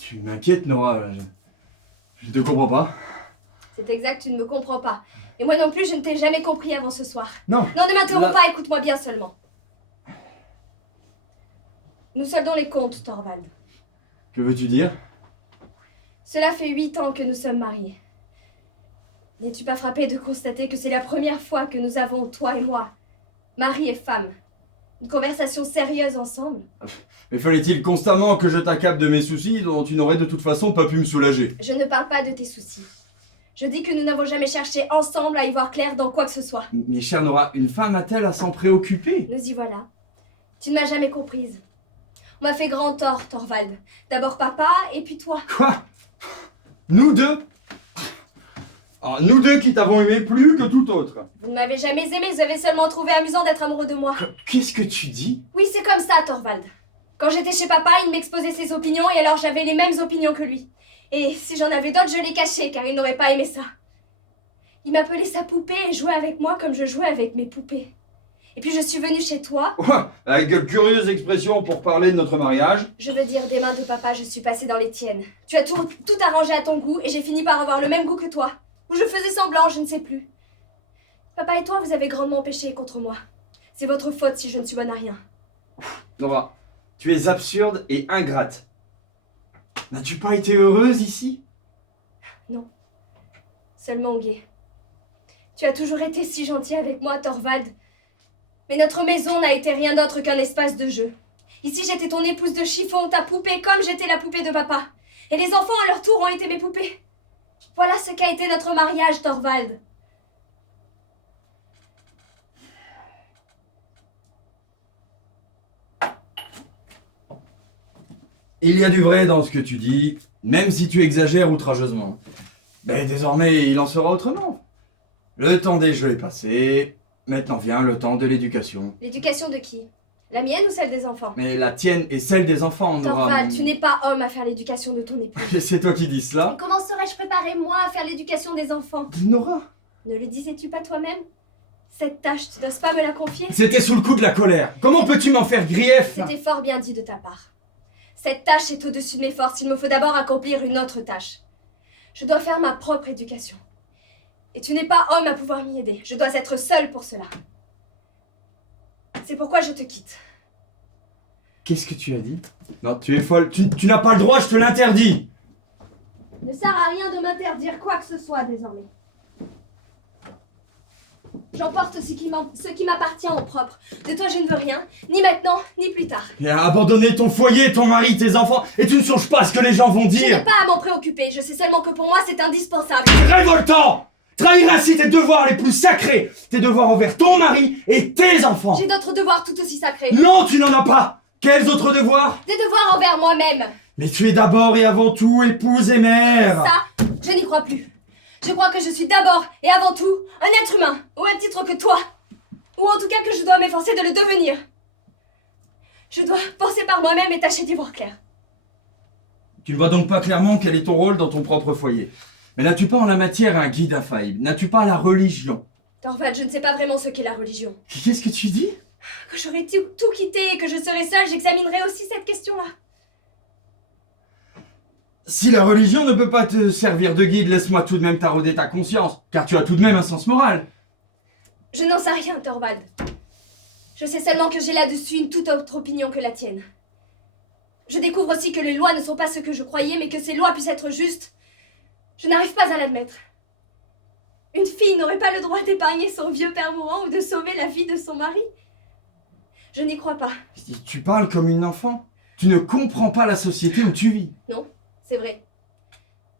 Tu m'inquiètes, Nora. Je te comprends pas. C'est exact, tu ne me comprends pas. Et moi non plus, je ne t'ai jamais compris avant ce soir. Non. Non, ne m'interromps pas, écoute-moi bien seulement. Nous soldons les comptes, Thorvald. Que veux-tu dire? Cela fait 8 ans que nous sommes mariés. N'es-tu pas frappé de constater que c'est la première fois que nous avons, toi et moi, mari et femme, une conversation sérieuse ensemble? Mais fallait-il constamment que je t'accable de mes soucis dont tu n'aurais de toute façon pas pu me soulager? Je ne parle pas de tes soucis. Je dis que nous n'avons jamais cherché ensemble à y voir clair dans quoi que ce soit. Mais chère Nora, une femme a-t-elle à s'en préoccuper? Nous y voilà. Tu ne m'as jamais comprise. On m'a fait grand tort, Thorvald. D'abord papa, et puis toi. Quoi? Nous deux? Ah, nous deux qui t'avons aimé plus que tout autre. Vous ne m'avez jamais aimé, vous avez seulement trouvé amusant d'être amoureux de moi. Qu'est-ce que tu dis? Oui, c'est comme ça, Thorvald. Quand j'étais chez papa, il m'exposait ses opinions et alors j'avais les mêmes opinions que lui. Et si j'en avais d'autres, je les cachais car il n'aurait pas aimé ça. Il m'appelait sa poupée et jouait avec moi comme je jouais avec mes poupées. Et puis je suis venue chez toi. Ouais, avec de curieuses expressions pour parler de notre mariage. Je veux dire, des mains de papa, je suis passée dans les tiennes. Tu as tout arrangé à ton goût et j'ai fini par avoir le même goût que toi. Ou je faisais semblant, je ne sais plus. Papa et toi, vous avez grandement péché contre moi. C'est votre faute si je ne suis bonne à rien. Nora, Tu es absurde et ingrate. N'as-tu pas été heureuse ici? Seulement gai. Tu as toujours été si gentil avec moi, Thorvald. Mais notre maison n'a été rien d'autre qu'un espace de jeu. Ici, j'étais ton épouse de chiffon, ta poupée, comme j'étais la poupée de papa. Et les enfants, à leur tour, ont été mes poupées. Voilà ce qu'a été notre mariage, Thorvald. Il y a du vrai dans ce que tu dis, même si tu exagères outrageusement. Mais désormais, il en sera autrement. Le temps des jeux est passé, maintenant vient le temps de l'éducation. L'éducation de qui? La mienne ou celle des enfants? Mais la tienne et celle des enfants, Nora. Thorvald, tu n'es pas homme à faire l'éducation de ton épouse. C'est toi qui dis cela? Et comment serais-je préparée, moi, à faire l'éducation des enfants? Nora. Ne le disais-tu pas toi-même? Cette tâche, tu n'oses pas me la confier? C'était sous le coup de la colère. Comment peux-tu m'en faire grief? C'était fort bien dit de ta part. Cette tâche est au-dessus de mes forces. Il me faut d'abord accomplir une autre tâche. Je dois faire ma propre éducation. Et tu n'es pas homme à pouvoir m'y aider. Je dois être seule pour cela. C'est pourquoi je te quitte. Qu'est-ce que tu as dit? Non, tu es folle. Tu n'as pas le droit, je te l'interdis. Ne sert à rien de m'interdire quoi que ce soit désormais. J'emporte ce qui m'appartient en propre. De toi, je ne veux rien, ni maintenant, ni plus tard. Et à abandonner ton foyer, ton mari, tes enfants, et tu ne songes pas à ce que les gens vont Je dire. n'ai pas à m'en préoccuper. Je sais seulement que pour moi, c'est indispensable. C'est révoltant! Trahir ainsi tes devoirs les plus sacrés, tes devoirs envers ton mari et tes enfants. J'ai d'autres devoirs tout aussi sacrés. Non, tu n'en as pas. Quels autres devoirs? Des devoirs envers moi-même. Mais tu es d'abord et avant tout épouse et mère. Ça, je n'y crois plus. Je crois que je suis d'abord et avant tout un être humain, au même titre que toi. Ou en tout cas que je dois m'efforcer de le devenir. Je dois penser par moi-même et tâcher d'y voir clair. Tu ne vois donc pas clairement quel est ton rôle dans ton propre foyer. Mais n'as-tu pas en la matière un guide infaillible? N'as-tu pas la religion? Thorvald, je ne sais pas vraiment ce qu'est la religion. Qu'est-ce que tu dis? Quand j'aurai tout quitté et que je serai seule, j'examinerai aussi cette question-là. Si la religion ne peut pas te servir de guide, laisse-moi tout de même tarauder ta conscience, car tu as tout de même un sens moral. Je n'en sais rien, Thorvald. Je sais seulement que j'ai là-dessus une toute autre opinion que la tienne. Je découvre aussi que les lois ne sont pas ce que je croyais, mais que ces lois puissent être justes. Je n'arrive pas à l'admettre. Une fille n'aurait pas le droit d'épargner son vieux père mourant ou de sauver la vie de son mari. Je n'y crois pas. Tu parles comme une enfant. Tu ne comprends pas la société où tu vis. Non, c'est vrai.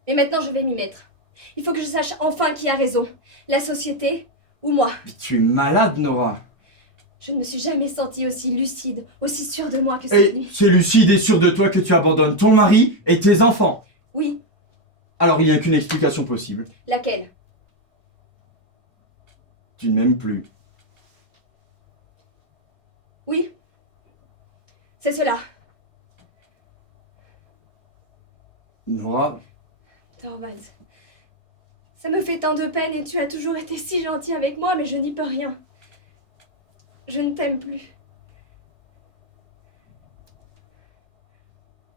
Mais maintenant je vais m'y mettre. Il faut que je sache enfin qui a raison. La société ou moi. Mais tu es malade, Nora. Je ne me suis jamais sentie aussi lucide, aussi sûre de moi que cette Et nuit. c'est lucide et sûr de toi que tu abandonnes ton mari et tes enfants. Oui, Alors il n'y a qu'une explication possible. laquelle? Tu ne m'aimes plus. Oui. C'est cela. Nora, Thorvald. Ça me fait tant de peine et tu as toujours été si gentil avec moi, mais je n'y peux rien. Je ne t'aime plus.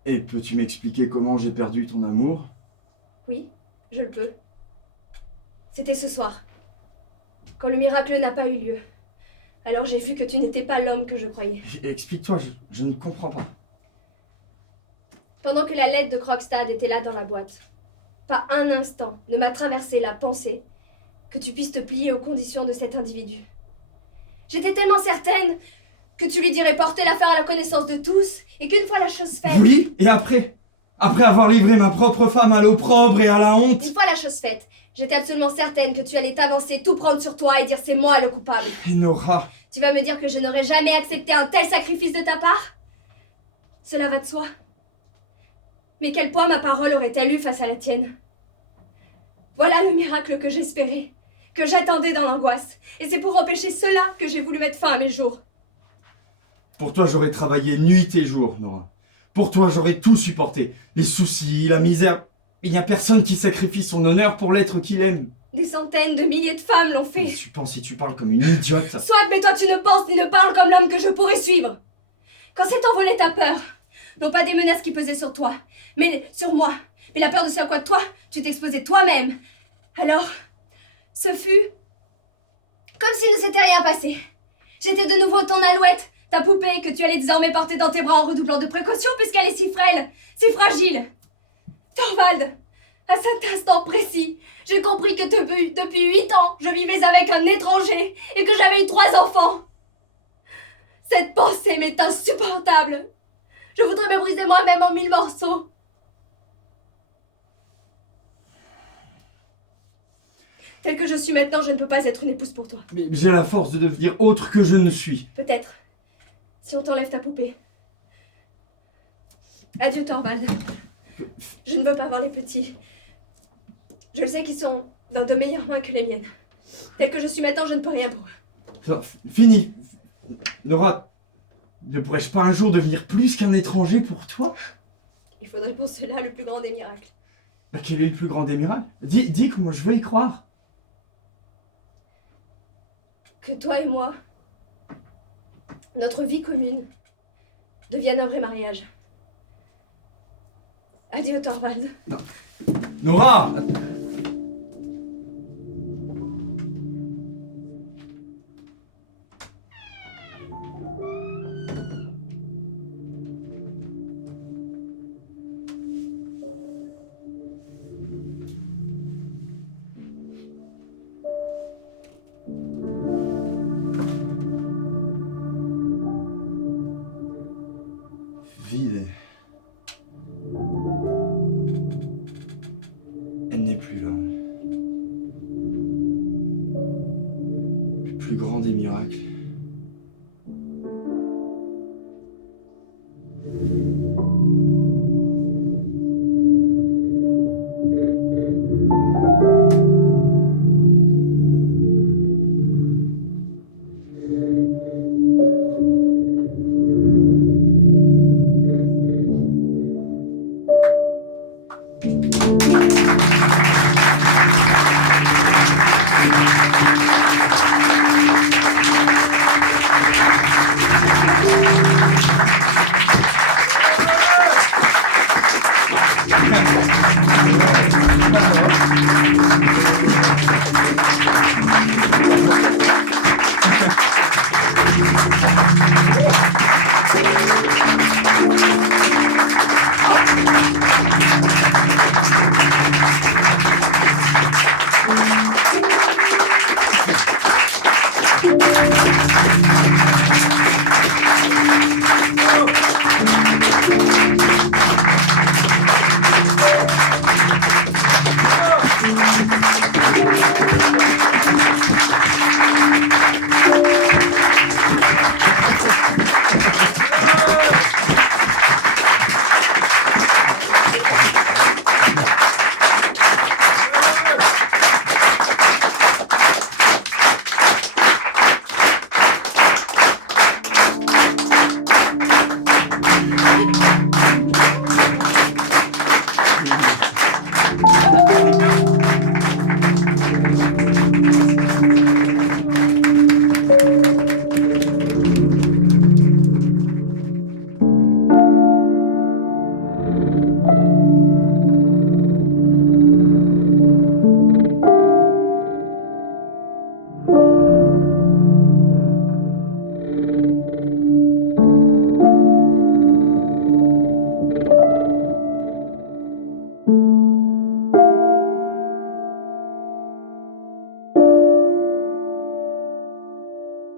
et peux-tu m'expliquer comment j'ai perdu ton amour? Oui, je le peux. C'était ce soir, quand le miracle n'a pas eu lieu. Alors j'ai vu que tu n'étais pas l'homme que je croyais. Explique-toi, je ne comprends pas. Pendant que la lettre de Krogstad était là dans la boîte, pas un instant ne m'a traversé la pensée que tu puisses te plier aux conditions de cet individu. J'étais tellement certaine que tu lui dirais porter l'affaire à la connaissance de tous et qu'une fois la chose faite... Oui, et après? Après avoir livré ma propre femme à l'opprobre et à la honte? Une fois la chose faite, j'étais absolument certaine que tu allais t'avancer, tout prendre sur toi et dire c'est moi le coupable. Et Nora, Tu vas me dire que je n'aurais jamais accepté un tel sacrifice de ta part? Cela va de soi. Mais quel poids ma parole aurait-elle eu face à la tienne? Voilà le miracle que j'espérais, que j'attendais dans l'angoisse. Et c'est pour empêcher cela que j'ai voulu mettre fin à mes jours. pour toi j'aurais travaillé nuit et jour, Nora. Pour toi j'aurais tout supporté. Les soucis, la misère. Il n'y a personne qui sacrifie son honneur pour l'être qu'il aime. Des centaines de milliers de femmes l'ont fait. Tu penses et tu parles comme une idiote. Soit, mais toi tu ne penses ni ne parles comme l'homme que je pourrais suivre. Quand s'est envolée ta peur, non pas des menaces qui pesaient sur toi, mais sur moi, mais la peur de ce à quoi toi, tu t'exposais toi-même. Alors, ce fut comme s'il ne s'était rien passé. J'étais de nouveau ton alouette, Ta poupée que tu allais désormais porter dans tes bras en redoublant de précaution puisqu'elle est si frêle, si fragile. Thorvald, à cet instant précis, j'ai compris que depuis 8 ans, je vivais avec un étranger et que j'avais eu 3 enfants. Cette pensée m'est insupportable. Je voudrais me briser moi-même en 1000 morceaux. Telle que je suis maintenant, je ne peux pas être une épouse pour toi. Mais j'ai la force de devenir autre que je ne suis. Peut-être. Si on t'enlève ta poupée. Adieu, Thorvald. Je ne veux pas voir les petits. Je le sais qu'ils sont dans de meilleures mains que les miennes. Tel que je suis maintenant, je ne peux rien pour eux. Ça, fini. Nora, ne pourrais-je pas un jour devenir plus qu'un étranger pour toi? Il faudrait pour cela le plus grand des miracles. Bah, quel est le plus grand des miracles? Dis comment je veux y croire. Que toi et moi, notre vie commune, devienne un vrai mariage. Adieu, Thorvald. Nora! Vide. Elle n'est plus là. Le plus grand des miracles.